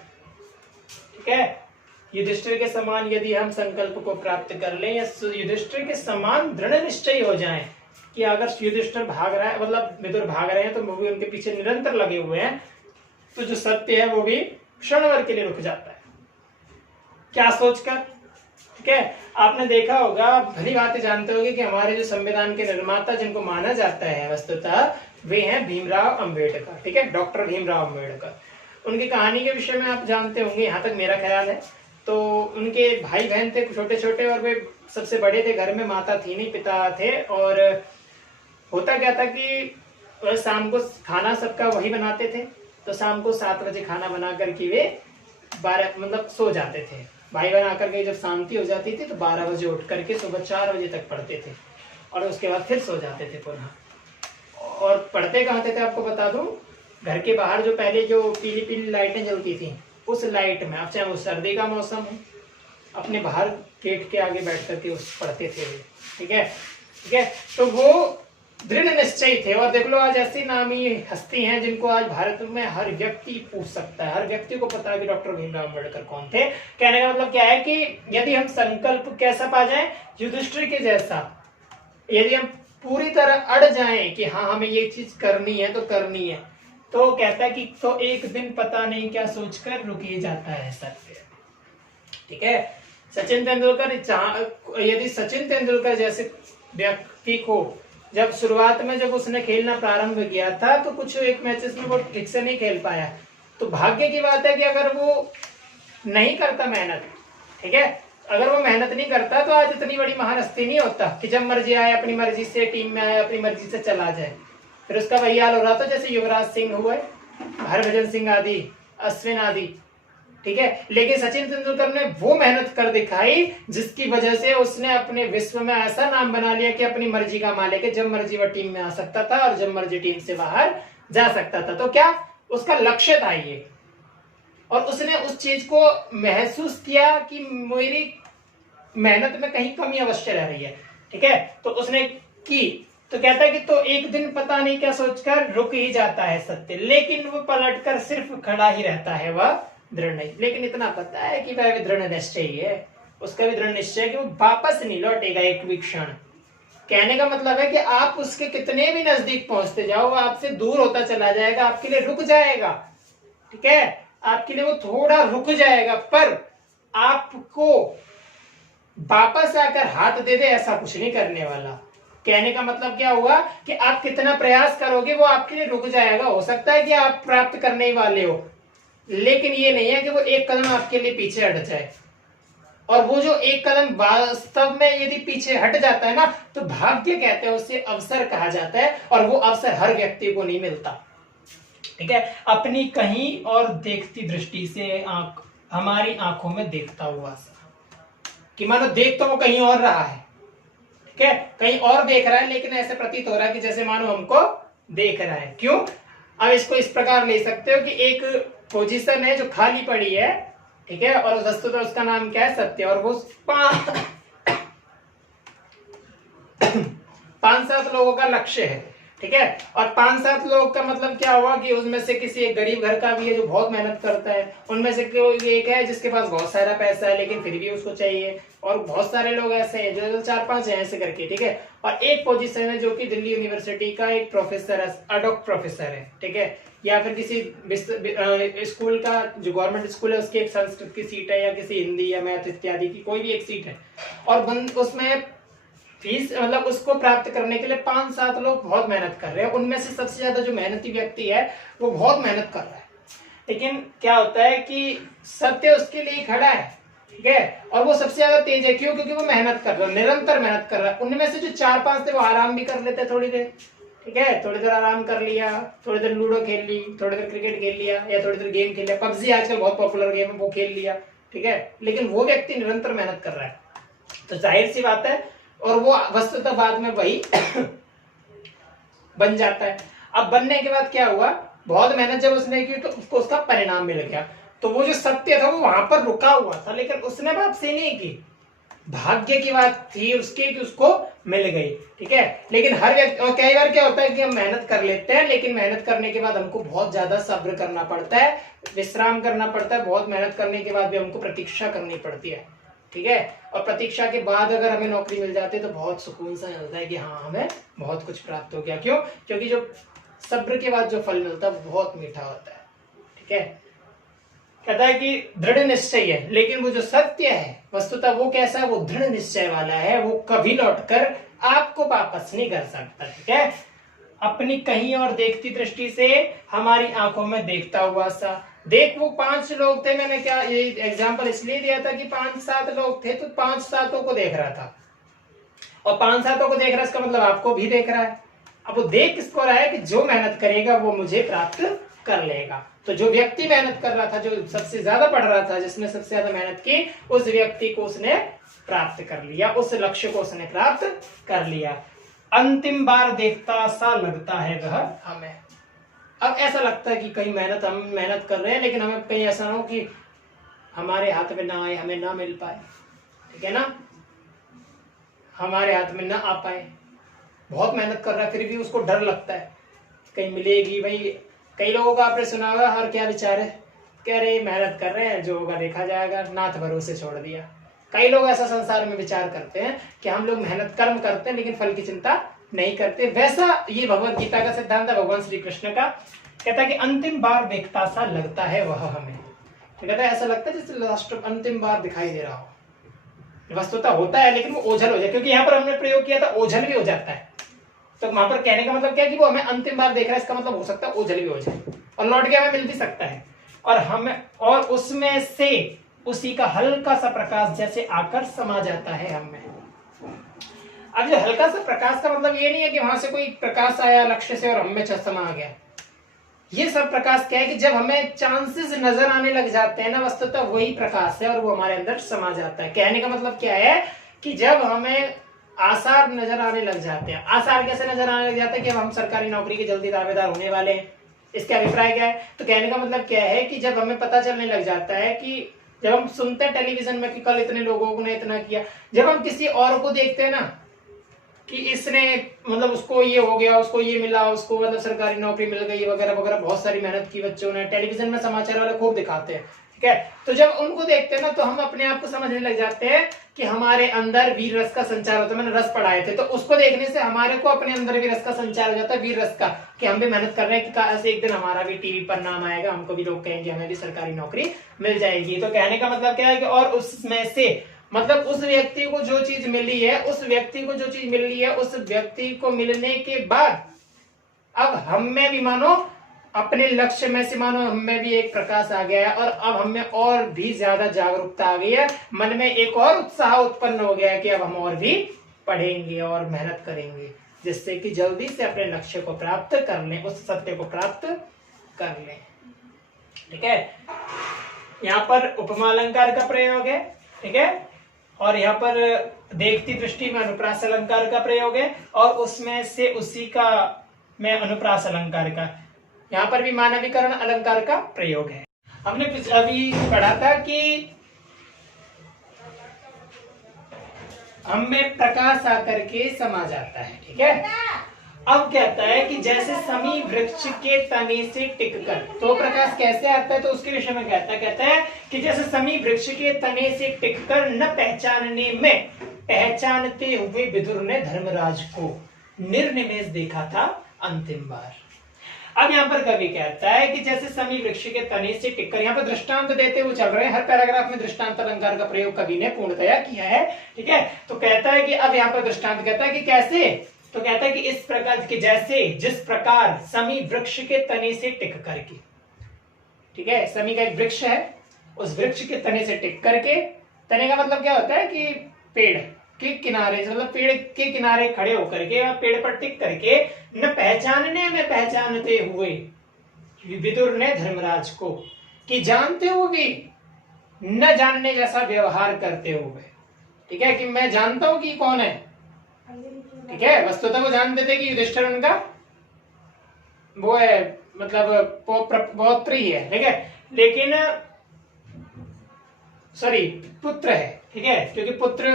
ठीक है। युधिष्ठिर के समान यदि हम संकल्प को प्राप्त कर लें या युधिष्ठिर के समान दृढ़ निश्चय हो जाएं कि अगर युधिष्ठिर भाग रहा है, मतलब विदुर भाग रहे हैं तो वो भी उनके पीछे निरंतर लगे हुए हैं, तो जो सत्य है वो भी क्षण भर के लिए रुक जाता है, क्या सोचकर, ठीक है। आपने देखा होगा, भली बातें जानते होंगे कि हमारे जो संविधान के निर्माता जिनको माना जाता है वस्तुतः वे हैं भीमराव अंबेडकर, ठीक है, डॉक्टर भीमराव अंबेडकर। उनकी कहानी के विषय में आप जानते होंगे, यहाँ तक मेरा ख्याल है। तो उनके भाई बहन थे छोटे छोटे और वे सबसे बड़े थे, घर में माता थी नहीं, पिता थे। और होता क्या था कि शाम को खाना सबका वही बनाते थे, तो शाम को 7 बजे खाना बना करके वे 12 मतलब सो जाते थे। भाई बहन आकर के जब शांति हो जाती थी तो 12 बजे उठ करके सुबह 4 बजे तक पढ़ते थे और उसके बाद फिर सो जाते थे पुनः। और पढ़ते कहाँ थे आपको बता दूं, घर के बाहर जो पहले जो पीली पीली लाइटें जलती थी उस लाइट में, अब चाहे वो सर्दी का मौसम हो, अपने बाहर गेट के आगे बैठ करके उस पढ़ते थे, ठीक है, ठीक है। तो वो दृढ़ निश्चय थे। और देख लो आज ऐसी नामी हस्ती हैं जिनको आज भारत में हर व्यक्ति पूछ सकता है, हर व्यक्ति को पता है कि डॉक्टर भीमराव अम्बेडकर कौन थे। कहने का मतलब क्या है कि यदि हम संकल्प कैसा पा जाए, युधिष्ठिर के जैसा, यदि हम पूरी तरह अड़ जाएं कि हाँ हमें ये चीज करनी है तो करनी है, तो कहता है कि तो एक दिन पता नहीं क्या सोचकर रुक ही जाता है सत्य, ठीक है। सचिन तेंदुलकर, यदि सचिन तेंदुलकर जैसे व्यक्ति को जब शुरुआत में जब उसने खेलना प्रारंभ किया था तो कुछ एक मैचेस में वो ठीक से नहीं खेल पाया, तो भाग्य की बात है कि अगर वो नहीं करता मेहनत, ठीक है, अगर वो मेहनत नहीं करता तो आज इतनी बड़ी महारथी नहीं होता कि जब मर्जी आए अपनी मर्जी से टीम में आए अपनी मर्जी से चला जाए। फिर उसका वही हाल हो रहा था जैसे युवराज सिंह हुए, हरभजन सिंह आदि, अश्विन आदि, ठीक है। लेकिन सचिन तेंदुलकर ने वो मेहनत कर दिखाई जिसकी वजह से उसने अपने विश्व में ऐसा नाम बना लिया कि अपनी मर्जी का मालिक है, जब मर्जी वह टीम में आ सकता था और जब मर्जी टीम से बाहर जा सकता था। तो क्या उसका लक्ष्य था ये, और उसने उस चीज को महसूस किया कि मेरी मेहनत में कहीं कमी अवश्य रह रही है, ठीक है, तो उसने की। तो कहता है कि तो एक दिन पता नहीं क्या सोचकर रुक ही जाता है सत्य, लेकिन वो पलटकर सिर्फ खड़ा ही रहता है, वह दृढ़ नहीं। लेकिन इतना पता है कि वह भी दृढ़ निश्चय है, उसका भी दृढ़ निश्चय है कि वो वापस नहीं लौटेगा एक भी क्षण। कहने का मतलब है कि आप उसके कितने भी नजदीक पहुंचते जाओ, वो आपसे दूर होता चला जाएगा, आपके लिए रुक जाएगा, ठीक है, आपके लिए वो थोड़ा रुक जाएगा, पर आपको वापस आकर हाथ दे दे ऐसा कुछ नहीं करने वाला। कहने का मतलब क्या हुआ कि आप कितना प्रयास करोगे वो आपके लिए रुक जाएगा। हो सकता है कि आप प्राप्त करने ही वाले हो, लेकिन ये नहीं है कि वो एक कदम आपके लिए पीछे हट जाए, और वो जो एक कदम वास्तव में यदि पीछे हट जाता है ना, तो भाग्य कहते हैं, उसे अवसर कहा जाता है, और वो अवसर हर व्यक्ति को नहीं मिलता। ठीक है, अपनी कहीं और देखती दृष्टि से हमारी आंखों में देखता हुआ सा, कि मानो देख तो वो कहीं और रहा है, ठीक है, कहीं और देख रहा है, लेकिन ऐसे प्रतीत हो रहा है कि जैसे मानो हमको देख रहा है। क्यों? अब इसको इस प्रकार ले सकते हो कि एक पोजीशन है जो खाली पड़ी है, ठीक है, और वस्तुतः उसका नाम क्या है? सत्य, और वो 5-7 लोगों का लक्ष्य है, ठीक है, और 5-7 लोग का मतलब क्या हुआ कि उसमें से किसी एक गरीब घर का भी है जो बहुत मेहनत करता है, उनमें से कोई एक है जिसके पास बहुत सारा पैसा है लेकिन फिर भी उसको चाहिए, और बहुत सारे लोग ऐसे हैं जो 4-5 हैं ऐसे करके, ठीक है, और एक पोजीशन है जो कि दिल्ली यूनिवर्सिटी का एक प्रोफेसर है, अडॉक प्रोफेसर है, ठीक है, या फिर किसी स्कूल का जो गवर्नमेंट स्कूल है उसकी एक संस्कृत की सीट है, या किसी हिंदी या मैथ इत्यादि की कोई भी एक सीट है, और उसमें फीस मतलब उसको प्राप्त करने के लिए 5-7 लोग बहुत मेहनत कर रहे हैं। उनमें से सबसे ज्यादा जो मेहनती व्यक्ति है वो बहुत मेहनत कर रहा है, लेकिन क्या होता है कि सत्य उसके लिए खड़ा है, ठीक है, और वो सबसे ज्यादा तेज है। क्यों? क्योंकि वो मेहनत कर रहा है, निरंतर मेहनत कर रहा है। उनमें से जो 4-5 थे वो आराम भी कर लेते थोड़ी देर, ठीक है, थोड़ी देर आराम कर लिया, थोड़ी देर लूडो खेल ली, थोड़ी देर क्रिकेट खेल लिया, या थोड़ी देर गेम खेल लिया, पबजी आजकल बहुत पॉपुलर गेम है वो खेल लिया, ठीक है, लेकिन वो व्यक्ति निरंतर मेहनत कर रहा है, तो जाहिर सी बात है, और वो वस्तुतः बाद में वही बन जाता है। अब बनने के बाद क्या हुआ, बहुत मेहनत जब उसने की तो उसको उसका परिणाम मिल गया, तो वो जो सत्य था वो वहां पर रुका हुआ था, लेकिन उसने वापसी नहीं की, भाग्य की बात थी उसकी कि उसको मिल गई, ठीक है, लेकिन हर व्यक्ति, और कई बार क्या होता है कि हम मेहनत कर लेते हैं, लेकिन मेहनत करने के बाद हमको बहुत ज्यादा सब्र करना पड़ता है, विश्राम करना पड़ता है, बहुत मेहनत करने के बाद भी हमको प्रतीक्षा करनी पड़ती है, ठीक है, और प्रतीक्षा के बाद अगर हमें नौकरी मिल जाती है तो बहुत सुकून सा मिलता है कि हाँ हमें बहुत कुछ प्राप्त हो गया। क्यों? क्योंकि जो सब्र के बाद जो फल मिलता है वो बहुत मीठा होता है, ठीक है, कहता है कि दृढ़ निश्चय है, लेकिन वो जो सत्य है वस्तुतः वो कैसा है? वो दृढ़ निश्चय वाला है, वो कभी लौटकर आपको वापस नहीं कर सकता, ठीक है, अपनी कहीं और देखती दृष्टि से हमारी आंखों में देखता हुआ सा। देख, वो 5 लोग थे, मैंने क्या ये एग्जांपल इसलिए दिया था कि 5-7 लोग थे, तो 5-7 को देख रहा था, और 5-7 को देख रहा है इसका मतलब आपको भी देख रहा है। अब वो देख किसको रहा है कि जो मेहनत करेगा वो मुझे प्राप्त कर लेगा। तो जो व्यक्ति मेहनत कर रहा था, जो सबसे ज्यादा पढ़ रहा था, जिसने सबसे ज्यादा मेहनत की, उस व्यक्ति को उसने प्राप्त कर लिया, उस लक्ष्य को उसने प्राप्त कर लिया। अंतिम बार देखता सा लगता है वह हमें। अब ऐसा लगता है कि कहीं हम मेहनत कर रहे हैं, लेकिन हमें कहीं ऐसा ना हो कि हमारे हाथ में ना आए, हमें ना मिल पाए, ठीक है ना, हमारे हाथ में ना आ पाए। बहुत मेहनत कर रहा है फिर भी उसको डर लगता है कहीं मिलेगी। भाई कई लोगों का आपने सुना होगा, हर क्या विचार है, कह रहे मेहनत कर रहे हैं, जो होगा देखा जाएगा, नाथ भरोसे छोड़ दिया। कई लोग ऐसा संसार में विचार करते हैं कि हम लोग मेहनत कर्म करते हैं लेकिन फल की चिंता नहीं करते। वैसा ये भगवत गीता का सिद्धांत है भगवान श्री कृष्ण का। कहता है कि अंतिम बार देखता सा लगता है वह हमें, तो कहता है ऐसा लगता है जैसे लास्ट अंतिम बार दिखाई दे रहा हो। वस्तुतः होता है लेकिन वो ओझल हो जाए, क्योंकि यहाँ पर हमने प्रयोग किया था ओझल भी हो जाता है। तो वहां पर कहने का मतलब क्या है कि वो हमें अंतिम बार देख रहा है, इसका मतलब हो सकता है ओझल भी हो जाए और लौट के हमें मिल भी सकता है, और हमें और उसमें से उसी का हल्का सा प्रकाश जैसे आकर समा जाता है हमें। अब जो हल्का सा प्रकाश का मतलब ये नहीं है कि वहां से कोई प्रकाश आया लक्ष्य से और हमें समा गया। ये सब प्रकाश क्या है कि जब हमें चांसेस नजर आने लग जाते हैं ना, वस्तुतः वही प्रकाश है और वो हमारे अंदर समा जाता है। कहने का मतलब क्या है कि जब हमें आसार नजर आने लग जाते हैं, आसार कैसे नजर आने लग जाते हैं कि हम सरकारी नौकरी के जल्दी दावेदार होने वाले हैं, इसका अभिप्राय क्या है? तो कहने का मतलब क्या है कि जब हमें पता चलने लग जाता है कि जब हम सुनते हैं टेलीविजन में कि कल इतने लोगों ने इतना किया, जब हम किसी और को देखते हैं ना कि इसने मतलब उसको ये हो गया, उसको ये मिला, उसको मतलब सरकारी नौकरी मिल गई वगैरह वगैरह, बहुत सारी मेहनत की बच्चों ने, टेलीविजन में समाचार वाले खूब दिखाते हैं, ठीक है। तो जब उनको देखते हैं ना तो हम अपने आप को समझने लग जाते हैं कि हमारे अंदर वीर रस का संचार होता है। मैंने रस पढ़ाए थे, तो उसको देखने से हमारे को अपने अंदर भी रस का संचार हो जाता है, वीर रस का, कि हम भी मेहनत कर रहे हैं कि ऐसे एक दिन हमारा भी टीवी पर नाम आएगा, हमको भी लोग कहेंगे हमें भी सरकारी नौकरी मिल जाएगी। तो कहने का मतलब क्या है कि और उसमें से मतलब उस व्यक्ति को जो चीज मिली है, उस व्यक्ति को जो चीज मिल रही है, उस व्यक्ति को मिलने के बाद अब हम में भी मानो अपने लक्ष्य में से मानो हमें भी एक प्रकाश आ गया है और अब हमें और भी ज्यादा जागरूकता आ गई है, मन में एक और उत्साह उत्पन्न हो गया है कि अब हम और भी पढ़ेंगे और मेहनत करेंगे, जिससे कि जल्दी से अपने लक्ष्य को प्राप्त कर लें, उस सत्य को प्राप्त कर लें। ठीक है, यहाँ पर उपमा अलंकार का प्रयोग है। ठीक है, और यहाँ पर देखती दृष्टि में अनुप्रास अलंकार का प्रयोग है और उसमें से उसी का में अनुप्रास अलंकार का, यहाँ पर भी मानवीकरण अलंकार का प्रयोग है। हमने अभी पढ़ा था कि हम में प्रकाश आकर के समा जाता है। ठीक है, अब कहता है कि जैसे समी वृक्ष के तने से टिककर, तो प्रकाश कैसे आता है, तो उसके विषय में कहता है कि जैसे समी वृक्ष के तने से टिककर न पहचानने में पहचानते हुए विदुर ने धर्मराज को निर्निमेष देखा था अंतिम बार। अब यहाँ पर कवि कहता है कि जैसे समी वृक्ष के तने से टिककर, यहाँ पर दृष्टांत देते हुए चल रहे हैं, हर पैराग्राफ में दृष्टांत अलंकार का प्रयोग कवि ने पूर्णतया किया है। ठीक है, तो कहता है कि अब यहाँ पर दृष्टांत कहता है कि कैसे, तो कहता है कि इस प्रकार के, जैसे जिस प्रकार समी वृक्ष के तने से टिक करके, ठीक है, समी का एक वृक्ष है, उस वृक्ष के तने से टिक करके, तने का मतलब क्या होता है कि पेड़ के किनारे, मतलब पेड़ के किनारे खड़े होकर के या पेड़ पर टिक करके न पहचानने में पहचानते हुए विदुर ने धर्मराज को, कि जानते हुए भी न जानने जैसा व्यवहार करते हुए। ठीक है, कि मैं जानता हूं कि कौन है। ठीक है, वस्तुतः वो जानते थे कि युधिष्ठिर उनका वो है, मतलब पौत्र ही है। ठीक है, लेकिन सॉरी पुत्र है। ठीक है, क्योंकि पुत्र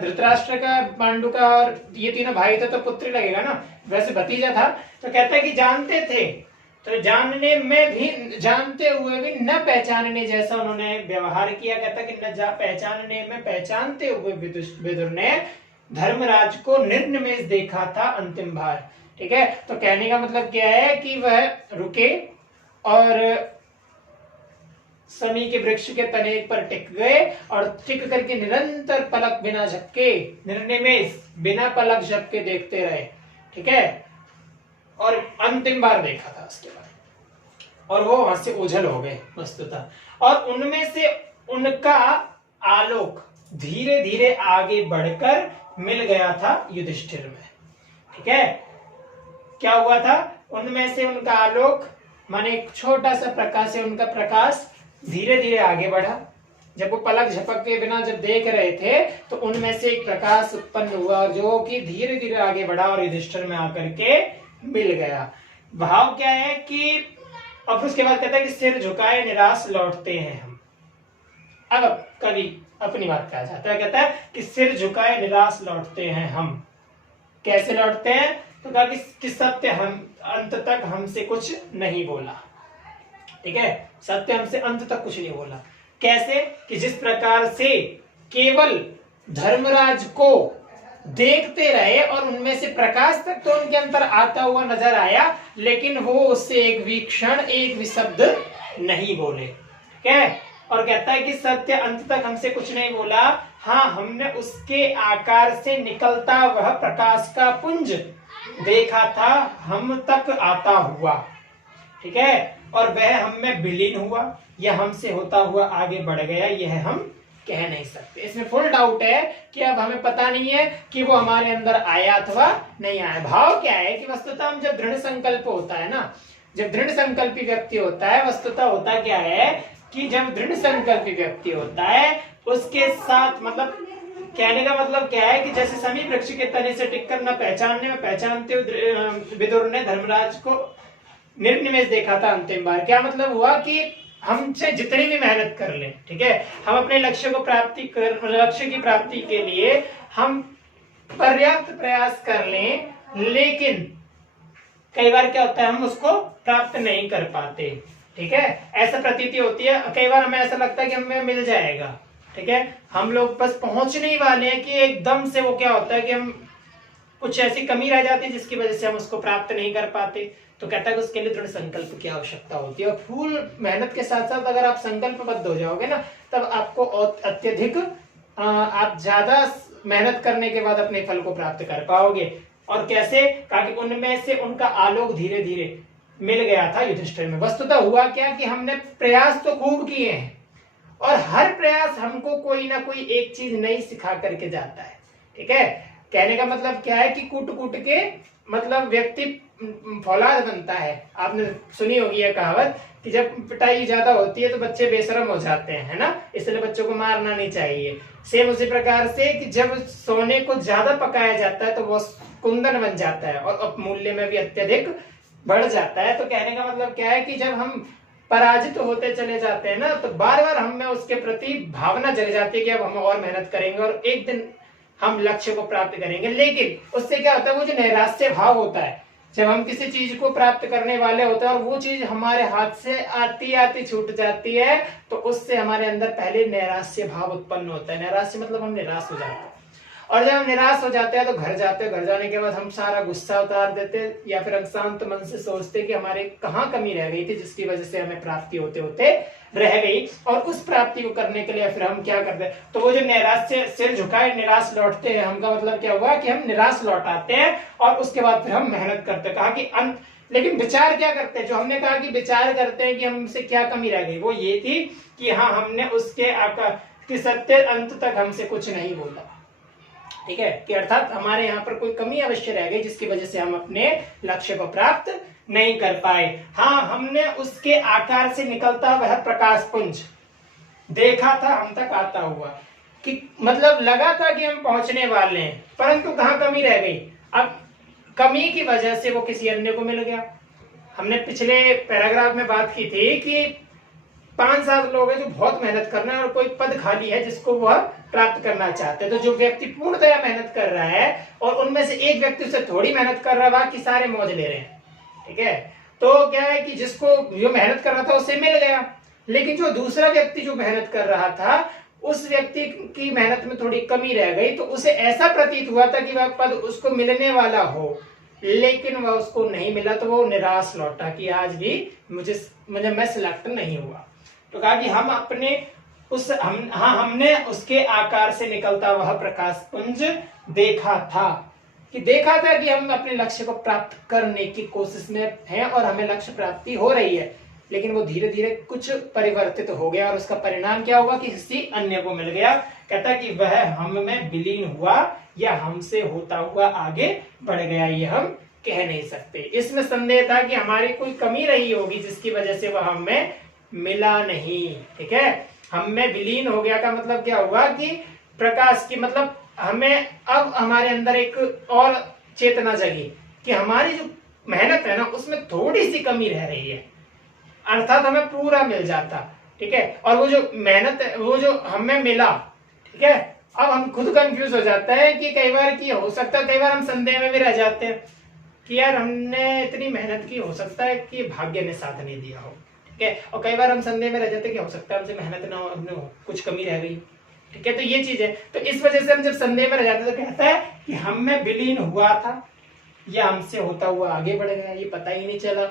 धृतराष्ट्र का, पांडु का, और ये तीनों भाई थे तो पुत्र लगेगा ना, वैसे भतीजा था। तो कहता है कि जानते थे, तो जानने में भी, जानते हुए भी न पहचानने जैसा उन्होंने व्यवहार किया। कहता कि न पहचानने में पहचानते हुए विदुर ने धर्मराज को निर्निमेष देखा था अंतिम बार। ठीक है, तो कहने का मतलब क्या है कि वह रुके और समी के वृक्ष के तने पर टिक गए और टिक करके निरंतर पलक बिना झपके, निर्निमेष बिना पलक झपके देखते रहे। ठीक है, और अंतिम बार देखा था उसके बाद, और वो वहां से ओझल हो गए वस्तुतः, और उनमें से उनका आलोक धीरे धीरे आगे बढ़कर मिल गया था युधिष्ठिर में। ठीक है, क्या हुआ था, उनमें से उनका आलोक माने एक छोटा सा प्रकाश है, उनका प्रकाश धीरे धीरे आगे बढ़ा। जब वो पलक झपक के बिना जब देख रहे थे तो उनमें से एक प्रकाश उत्पन्न हुआ जो कि धीरे धीरे आगे बढ़ा और युधिष्ठिर में आकर के मिल गया। भाव क्या है कि अब उसके बाद कहता है कि सिर झुकाए निराश लौटते हैं हम। अब कवि अपनी बात कहा जाता है, कहता है कि सिर झुकाए निराश लौटते हैं हम। कैसे लौटते हैं, तो कहा कि सत्य हम अंत तक हमसे कुछ नहीं बोला। ठीक है, सत्य हमसे अंत तक कुछ नहीं बोला। कैसे, कि जिस प्रकार से केवल धर्मराज को देखते रहे और उनमें से प्रकाश तक तो उनके अंदर आता हुआ नजर आया, लेकिन वो उससे एक भी क्षण एक भी शब्द नहीं बोले। ठीक है, और कहता है कि सत्य अंत तक हमसे कुछ नहीं बोला, हाँ हमने उसके आकार से निकलता वह प्रकाश का पुंज देखा था हम तक आता हुआ। ठीक है, और वह हम में विलीन हुआ या हमसे होता हुआ आगे बढ़ गया, यह हम कह नहीं सकते। इसमें फुल डाउट है कि अब हमें पता नहीं है कि वो हमारे अंदर आया अथवा नहीं आया। भाव क्या है कि वस्तुतः हम जब दृढ़ संकल्प होता है ना, जब दृढ़ संकल्पी व्यक्ति होता है, वस्तुतः होता क्या है कि जब दृढ़ संकल्पी व्यक्ति होता है उसके साथ, मतलब कहने का मतलब क्या है कि जैसे समी वृक्ष के तने से टिककर न पहचानने में पहचानते हुए विदुर ने धर्मराज को निर्निमेष देखा था अंतिम बार। क्या मतलब हुआ कि हमसे जितनी भी मेहनत कर लें, ठीक है, हम अपने लक्ष्य को लक्ष्य की प्राप्ति के लिए हम पर्याप्त प्रयास कर लें, लेकिन कई बार क्या होता है हम उसको प्राप्त नहीं कर पाते। ठीक है, ऐसा प्रतीति होती है। कई बार हमें ऐसा लगता है कि हमें मिल जाएगा। ठीक है, हम लोग बस पहुंचने ही वाले हैं कि एकदम से वो क्या होता है कि हम कुछ ऐसी कमी रह जाती है जिसकी वजह से हम उसको प्राप्त नहीं कर पाते। तो कहता है कि उसके लिए दृढ़ संकल्प की आवश्यकता होती है, और फुल मेहनत के साथ साथ अगर आप संकल्पबद्ध हो जाओगे ना, तब आपको अत्यधिक आप ज्यादा मेहनत करने के बाद अपने फल को प्राप्त कर पाओगे। और कैसे, ताकि उनमें से उनका आलोक धीरे धीरे मिल गया था युधिष्ठिर में। वस्तुतः हुआ क्या कि हमने प्रयास तो खूब किए हैं और हर प्रयास हमको कोई ना कोई एक चीज नई सिखा करके जाता है। ठीक है, कहने का मतलब क्या है कि कूट कूट के मतलब व्यक्ति फौलाद बनता है। आपने सुनी होगी यह कहावत कि जब पिटाई ज्यादा होती है तो बच्चे बेशरम हो जाते हैं, है ना, इसलिए बच्चों को मारना नहीं चाहिए। सेम उसी प्रकार से कि जब सोने को ज्यादा पकाया जाता है तो वो कुंदन बन जाता है और मूल्य में भी अत्यधिक बढ़ जाता है। तो कहने का मतलब क्या है कि जब हम पराजित होते चले जाते हैं ना तो बार बार हमें उसके प्रति भावना जग जाती है कि अब हम और मेहनत करेंगे और एक दिन हम लक्ष्य को प्राप्त करेंगे। लेकिन उससे क्या होता है, वो जो नैराश्य भाव होता है, जब हम किसी चीज को प्राप्त करने वाले होते हैं और वो चीज हमारे हाथ से आती आती छूट जाती है तो उससे हमारे अंदर पहले नैराश्य भाव उत्पन्न होता है। नैराश्य मतलब हम निराश हो जाते हैं और जब हम निराश हो जाते हैं तो घर जाते हैं। घर जाने के बाद हम सारा गुस्सा उतार देते हैं या फिर हम शांत मन से सोचते कि हमारे कहाँ कमी रह गई थी जिसकी वजह से हमें प्राप्ति होते होते रह गई, और उस प्राप्ति को करने के लिए फिर हम क्या करते हैं, तो वो जो नैराश्य सिर झुकाए निराश लौटते हैं, हमका मतलब क्या हुआ कि हम निराश लौट आते हैं और उसके बाद फिर हम मेहनत करते हैं। कहा कि अंत, लेकिन विचार क्या करते हैं, जो हमने कहा कि विचार करते हैं कि हमसे क्या कमी रह गई, वो ये थी कि हाँ हमने उसके आकार कि सत्य अंत तक हमसे कुछ नहीं बोला। ठीक है, कि अर्थात हमारे यहाँ पर कोई कमी अवश्य रह गई जिसकी वजह से हम अपने लक्ष्य को प्राप्त नहीं कर पाए। हाँ, हमने उसके आकार से निकलता वह प्रकाश पुंज देखा था हम तक आता हुआ, कि मतलब लगा था कि हम पहुंचने वाले हैं, परंतु कहाँ कमी रह गई। अब कमी की वजह से वो किसी अन्य को मिल गया। हमने पिछले पैराग्राफ में बात की थी कि 5-7 लोग हैं जो बहुत मेहनत कर रहे हैं और कोई पद खाली है जिसको वह प्राप्त करना चाहते हैं। तो जो व्यक्ति पूर्णतया मेहनत कर रहा है और उनमें से एक व्यक्ति उससे थोड़ी मेहनत कर रहा है, बाकी सारे मौज ले रहे हैं। ठीक है, तो क्या है कि जिसको जो मेहनत कर रहा था उसे मिल गया, लेकिन जो दूसरा व्यक्ति जो मेहनत कर रहा था उस व्यक्ति की मेहनत में थोड़ी कमी रह गई, तो उसे ऐसा प्रतीत हुआ था कि वह पद उसको मिलने वाला हो, लेकिन वह उसको नहीं मिला। तो वो निराश लौटा कि आज भी मुझे मैं सिलेक्ट नहीं हुआ। तो कहा कि हम अपने हमने उसके आकार से निकलता वह प्रकाश पुंज देखा था, कि देखा था कि हम अपने लक्ष्य को प्राप्त करने की कोशिश में हैं और हमें लक्ष्य प्राप्ति हो रही है, लेकिन वो धीरे धीरे कुछ परिवर्तित हो गया और उसका परिणाम क्या हुआ कि किसी अन्य को मिल गया। कहता कि वह हम में विलीन हुआ या हमसे होता हुआ आगे बढ़ गया, ये हम कह नहीं सकते। इसमें संदेह था कि हमारी कोई कमी रही होगी जिसकी वजह से वह हमें मिला नहीं। ठीक है, हम में विलीन हो गया का मतलब क्या हुआ कि प्रकाश की मतलब हमें अब हमारे अंदर एक और चेतना जगी कि हमारी जो मेहनत है ना उसमें थोड़ी सी कमी रह रही है, अर्थात हमें पूरा मिल जाता। ठीक है, और वो जो मेहनत है वो जो हमें मिला, ठीक है, अब हम खुद कंफ्यूज हो जाते हैं कि कई बार की हो सकता है, कई बार हम संदेह में भी रह जाते हैं कि यार हमने इतनी मेहनत की, हो सकता है कि भाग्य ने साथ नहीं दिया हो। ठीक है, और कई बार हम संदेह में रह जाते हैं कि हो सकता है हमसे मेहनत ना हो, कुछ कमी रह गई। ठीक है, तो ये चीज है। तो इस वजह से हम जब संदेह में रह जाते हैं तो कहता है कि हम में विलीन हुआ था या हमसे होता हुआ आगे बढ़ गया, ये पता ही नहीं चला।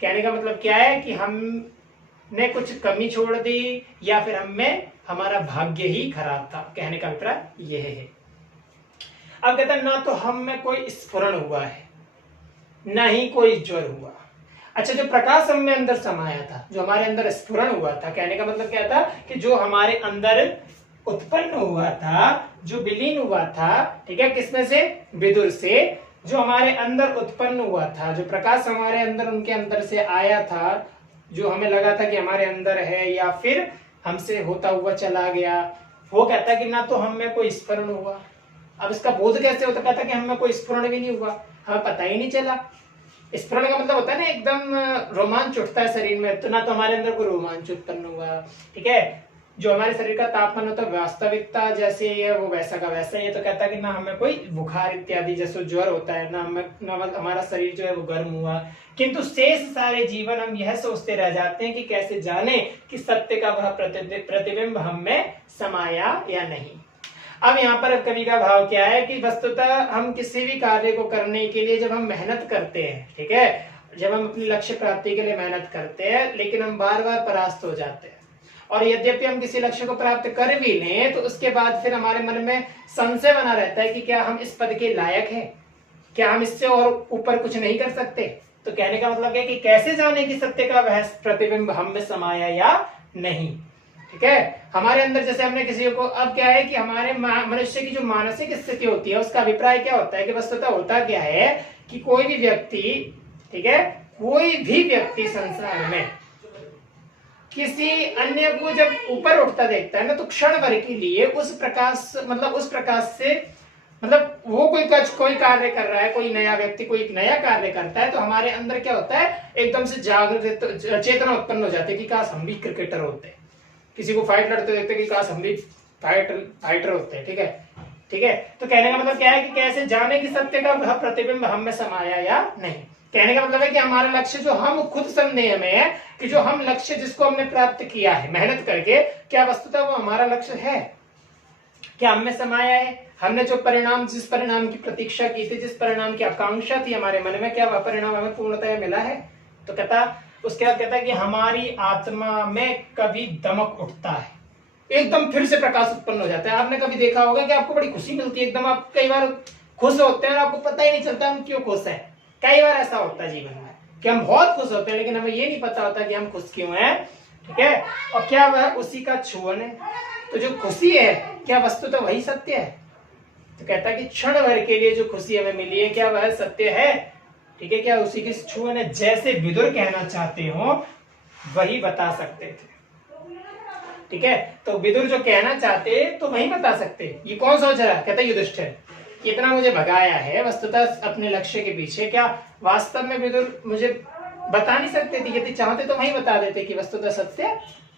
कहने का मतलब क्या है कि हमने कुछ कमी छोड़ दी या फिर हमें हमारा भाग्य ही खराब था। कहने का अभिप्राय यह है। अब कहता है ना तो हम में कोई स्फुरण हुआ है, ना ही कोई ज्वर हुआ। अच्छा, जो प्रकाश हम में अंदर समाया था, जो हमारे अंदर स्फुरण हुआ था, कहने का मतलब क्या था कि जो हमारे अंदर उत्पन्न हुआ था, जो विलीन हुआ था, ठीक है, किसमें से, विदुर से, जो हमारे अंदर उत्पन्न हुआ था, जो प्रकाश हमारे अंदर उनके अंदर से आया था, जो हमें लगा था कि हमारे अंदर है या फिर हमसे होता हुआ चला गया, वो कहता है कि ना तो हम में कोई स्फुरण हुआ। अब इसका बोध कैसे होता, कहता कि हम में कोई स्फुरण भी नहीं हुआ, हमें पता ही नहीं चला। स्फुरण का मतलब होता है ना एकदम रोमांच उठता है शरीर में, तो ना तो हमारे अंदर कोई रोमांच उत्पन्न हुआ। ठीक है, जो हमारे शरीर का तापमान होता है वास्तविकता जैसे है वो वैसा का वैसा ही है। तो कहता है कि ना हमें कोई बुखार इत्यादि जैसे ज्वर होता है, ना हमारा शरीर जो है वो गर्म हुआ, किंतु शेष सारे जीवन हम यह सोचते रह जाते हैं कि कैसे जाने कि सत्य का वह प्रतिबिंब हम में समाया या नहीं। अब यहाँ पर कवि का भाव क्या है कि वस्तुतः हम किसी भी कार्य को करने के लिए जब हम मेहनत करते हैं, ठीक है, जब हम अपनी लक्ष्य प्राप्ति के लिए मेहनत करते हैं, लेकिन हम बार बार परास्त हो जाते हैं, और यद्यपि हम किसी लक्ष्य को प्राप्त कर भी लें तो उसके बाद फिर हमारे मन में संशय बना रहता है कि क्या हम इस पद के लायक हैं, क्या हम इससे और ऊपर कुछ नहीं कर सकते। तो कहने का मतलब है कि कैसे जाने कि सत्य का वह प्रतिबिंब हम में समाया या नहीं। ठीक है, हमारे अंदर जैसे हमने किसी को, अब क्या है कि हमारे मनुष्य की जो मानसिक स्थिति होती है उसका अभिप्राय क्या होता है कि वस्तुतः होता क्या है कि कोई भी व्यक्ति, ठीक है, कोई भी व्यक्ति संसार में किसी अन्य को जब ऊपर उठता देखता है ना, तो क्षण भर के लिए उस प्रकाश से मतलब वो कोई कार्य कर रहा है, कोई नया व्यक्ति कोई एक नया कार्य करता है, तो हमारे अंदर क्या होता है, एकदम से जागृत चेतना उत्पन्न हो जाती है कि काश हम भी क्रिकेटर होते, किसी को फाइट लड़ते देखते कि काश हम भी फाइटर होते हैं। ठीक है, तो कहने का मतलब क्या है कि कैसे जाने कि सत्य का वह प्रतिबिंब हम में समाया या नहीं। कहने का मतलब है कि हमारा लक्ष्य जो हम खुद संदेह में है कि जो हम लक्ष्य जिसको हमने प्राप्त किया है मेहनत करके, क्या वस्तुतः वो हमारा लक्ष्य है, क्या हम में समाया है। हमने जो परिणाम, जिस परिणाम की प्रतीक्षा की थी, जिस परिणाम की आकांक्षा थी हमारे मन में, क्या वह परिणाम हमें पूर्णतः मिला है। तो उसके बाद कहता है कि हमारी आत्मा में कभी दमक उठता है, एकदम फिर से प्रकाश उत्पन्न हो जाता है। आपने कभी देखा होगा कि आपको बड़ी खुशी मिलती है, एकदम आप कई बार खुश होते हैं और आपको पता ही नहीं चलता हम क्यों खुश हैं। कई बार ऐसा होता है जीवन में कि हम बहुत खुश होते हैं लेकिन हमें ये नहीं पता होता कि हम खुश क्यों हैं। ठीक है, और क्या वह उसी का छुअन है। तो जो खुशी है क्या वस्तु तो वही सत्य है। तो कहता है कि क्षण भर के लिए जो खुशी हमें मिली है क्या वह सत्य है। ठीक है, क्या उसी की छुअन है। जैसे विदुर कहना चाहते हो वही बता सकते थे। ठीक है, तो विदुर जो कहना चाहते तो वही बता सकते। ये कौन सोच रहा है, कहता है युधिष्ठिर, इतना मुझे भगाया है वस्तुतः अपने लक्ष्य के पीछे, क्या वास्तव में विदुर मुझे बता नहीं सकते थे। यदि चाहते तो वही बता देते कि वस्तुतः सत्य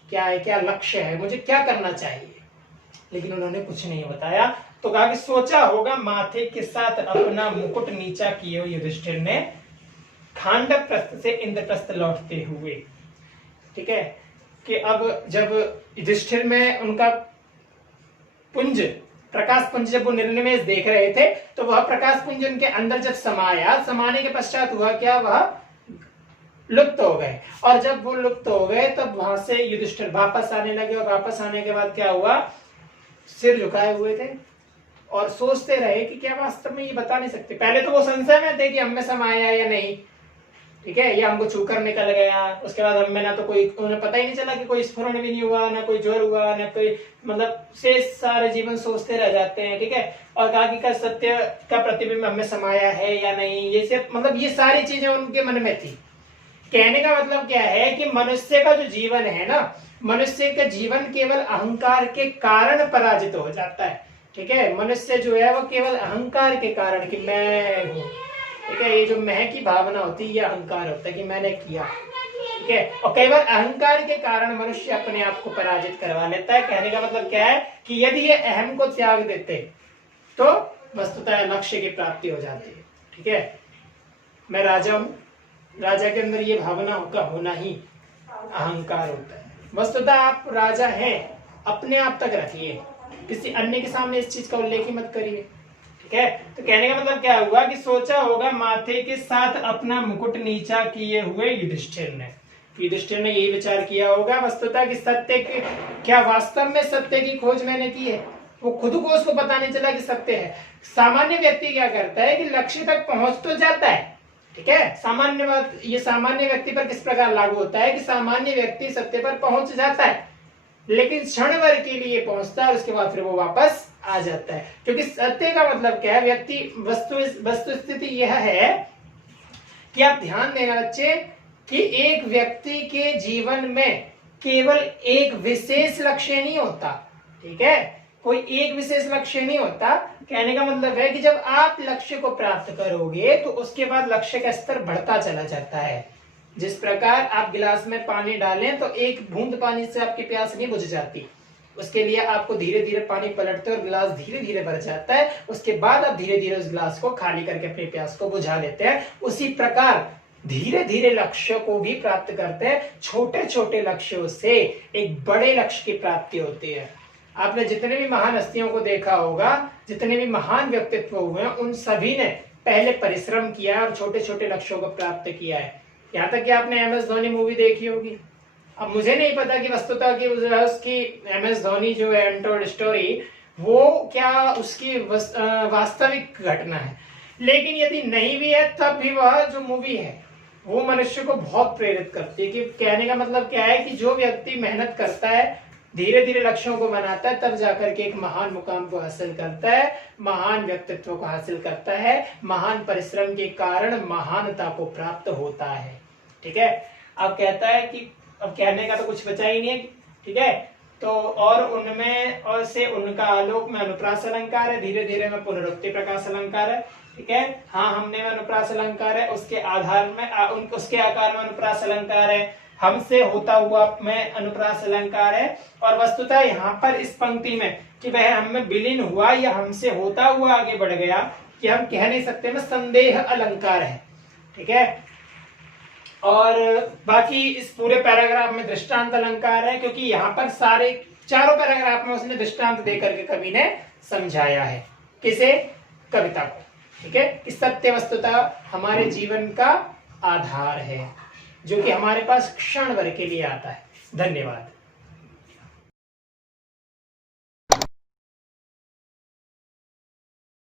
क्या है, क्या लक्ष्य है, मुझे क्या करना चाहिए, लेकिन उन्होंने कुछ नहीं बताया। तो कहा कि सोचा होगा माथे के साथ अपना मुकुट नीचा किए युधिष्ठिर ने खांडवप्रस्थ से इंद्रप्रस्थ लौटते हुए। ठीक है, कि अब जब युधिष्ठिर में उनका पुंज, प्रकाश पुंज जब वो निर्निमेष देख रहे थे, तो वह प्रकाश पुंज उनके अंदर जब समाया, समाने के पश्चात हुआ क्या, वह लुप्त हो गए। और जब वो लुप्त हो गए तब वहां से युधिष्ठिर वापस आने लगे, और वापस आने के बाद क्या हुआ, सिर झुकाए हुए थे और सोचते रहे कि क्या वास्तव में ये बता नहीं सकते। पहले तो वो संशय में थे कि हम में समाया या नहीं। ठीक है, ये हमको छूकर निकल गया। उसके बाद हम में ना तो कोई, उन्हें पता ही नहीं चला कि कोई स्फुरण भी नहीं हुआ, ना कोई ज्वर हुआ, ना कोई, मतलब शेष सारे जीवन सोचते रह जाते हैं। ठीक है, और कहा कि क्या सत्य का प्रतिबिंब हमें समाया है या नहीं, ये सब मतलब ये सारी चीजें उनके मन में थी। कहने का मतलब क्या है कि मनुष्य का जो जीवन है ना, मनुष्य का जीवन केवल अहंकार के कारण पराजित हो जाता है। ठीक है, मनुष्य जो है वो केवल अहंकार के कारण कि मैं हूं। ठीक है, ये जो मैं की भावना होती है ये अहंकार होता है कि मैंने किया। ठीक है, और कई बार अहंकार के कारण मनुष्य अपने आप को पराजित करवा लेता है। कहने का मतलब क्या है कि यदि ये अहम को त्याग देते तो वस्तुतः लक्ष्य की प्राप्ति हो जाती है। ठीक है, मैं राजा हूं, राजा के अंदर ये भावना का होना ही अहंकार होता है। वस्तुतः आप राजा हैं, अपने आप तक रखिए, किसी अन्य के सामने इस चीज का उल्लेख ही मत करिए। ठीक है, तो कहने का मतलब क्या हुआ कि सोचा होगा माथे के साथ अपना मुकुट नीचा किए हुए युधिष्ठिर ने यही विचार किया होगा वस्तुतः कि सत्य के, क्या वास्तव में सत्य की खोज मैंने की है। वो खुद को उसको पता नहीं चला कि सत्य है। सामान्य व्यक्ति क्या करता है कि लक्ष्य तक पहुंच तो जाता है। ठीक है, सामान्य बात, ये सामान्य व्यक्ति पर किस प्रकार लागू होता है कि सामान्य व्यक्ति सत्य पर पहुंच जाता है लेकिन क्षण भर के लिए पहुंचता है, उसके बाद फिर वो वापस आ जाता है। क्योंकि सत्य का मतलब क्या है, व्यक्ति वस्तु स्थिति यह है कि आप ध्यान देना बच्चे कि एक व्यक्ति के जीवन में केवल एक विशेष लक्ष्य नहीं होता। ठीक है, कोई एक विशेष लक्ष्य नहीं होता। कहने का मतलब है कि जब आप लक्ष्य को प्राप्त करोगे तो उसके बाद लक्ष्य का स्तर बढ़ता चला जाता है। जिस प्रकार आप गिलास में पानी डालें तो एक बूंद पानी से आपकी प्यास नहीं बुझ जाती, उसके लिए आपको धीरे धीरे पानी पलटते और गिलास धीरे धीरे भर जाता है। उसके बाद आप धीरे धीरे उस गिलास को खाली करके अपनी प्यास को बुझा लेते हैं। उसी प्रकार धीरे धीरे लक्ष्य को भी प्राप्त करते हैं। छोटे छोटे लक्ष्यों से एक बड़े लक्ष्य की प्राप्ति होती है। आपने जितने भी महान हस्तियों को देखा होगा, जितने भी महान व्यक्तित्व हुए हैं, उन सभी ने पहले परिश्रम किया है और छोटे छोटे लक्ष्यों को प्राप्त किया है। यहाँ तक कि आपने MS धोनी मूवी देखी होगी। अब मुझे नहीं पता कि वस्तुतः की उसकी MS धोनी जो है अनटोल्ड स्टोरी, वो क्या उसकी वास्तविक घटना है, लेकिन यदि नहीं भी है तब भी वह जो मूवी है वो मनुष्य को बहुत प्रेरित करती है। कि कहने का मतलब क्या है कि जो व्यक्ति मेहनत करता है, धीरे धीरे लक्ष्यों को बनाता है, तब जाकर के एक महान मुकाम को हासिल करता है, महान व्यक्तित्व को हासिल करता है, महान परिश्रम के कारण महानता को प्राप्त होता है। ठीक है, अब कहता है कि अब कहने का तो कुछ बचा ही नहीं है। ठीक है, तो और उनमें और से उनका आलोक में अनुप्रास अलंकार है, धीरे धीरे में पुनरुक्ति प्रकाश अलंकार है। ठीक है, हाँ हमने में अनुप्रास अलंकार है, उसके आधार में उसके आकार में अनुप्रास अलंकार है, हमसे होता हुआ में अनुप्रास अलंकार है। और वस्तुतः यहाँ पर इस पंक्ति में कि वह हम में विलीन हुआ या हमसे होता हुआ आगे बढ़ गया, कि हम कह नहीं सकते में संदेह अलंकार है। ठीक है, और बाकी इस पूरे पैराग्राफ में दृष्टांत अलंकार है, क्योंकि यहाँ पर सारे चारों पैराग्राफ में उसने दृष्टांत देकर के कवि ने समझाया है। किसे? कविता को। ठीक है, कि सत्य वस्तुतः हमारे जीवन का आधार है, जो कि हमारे पास क्षण भर के लिए आता है। धन्यवाद।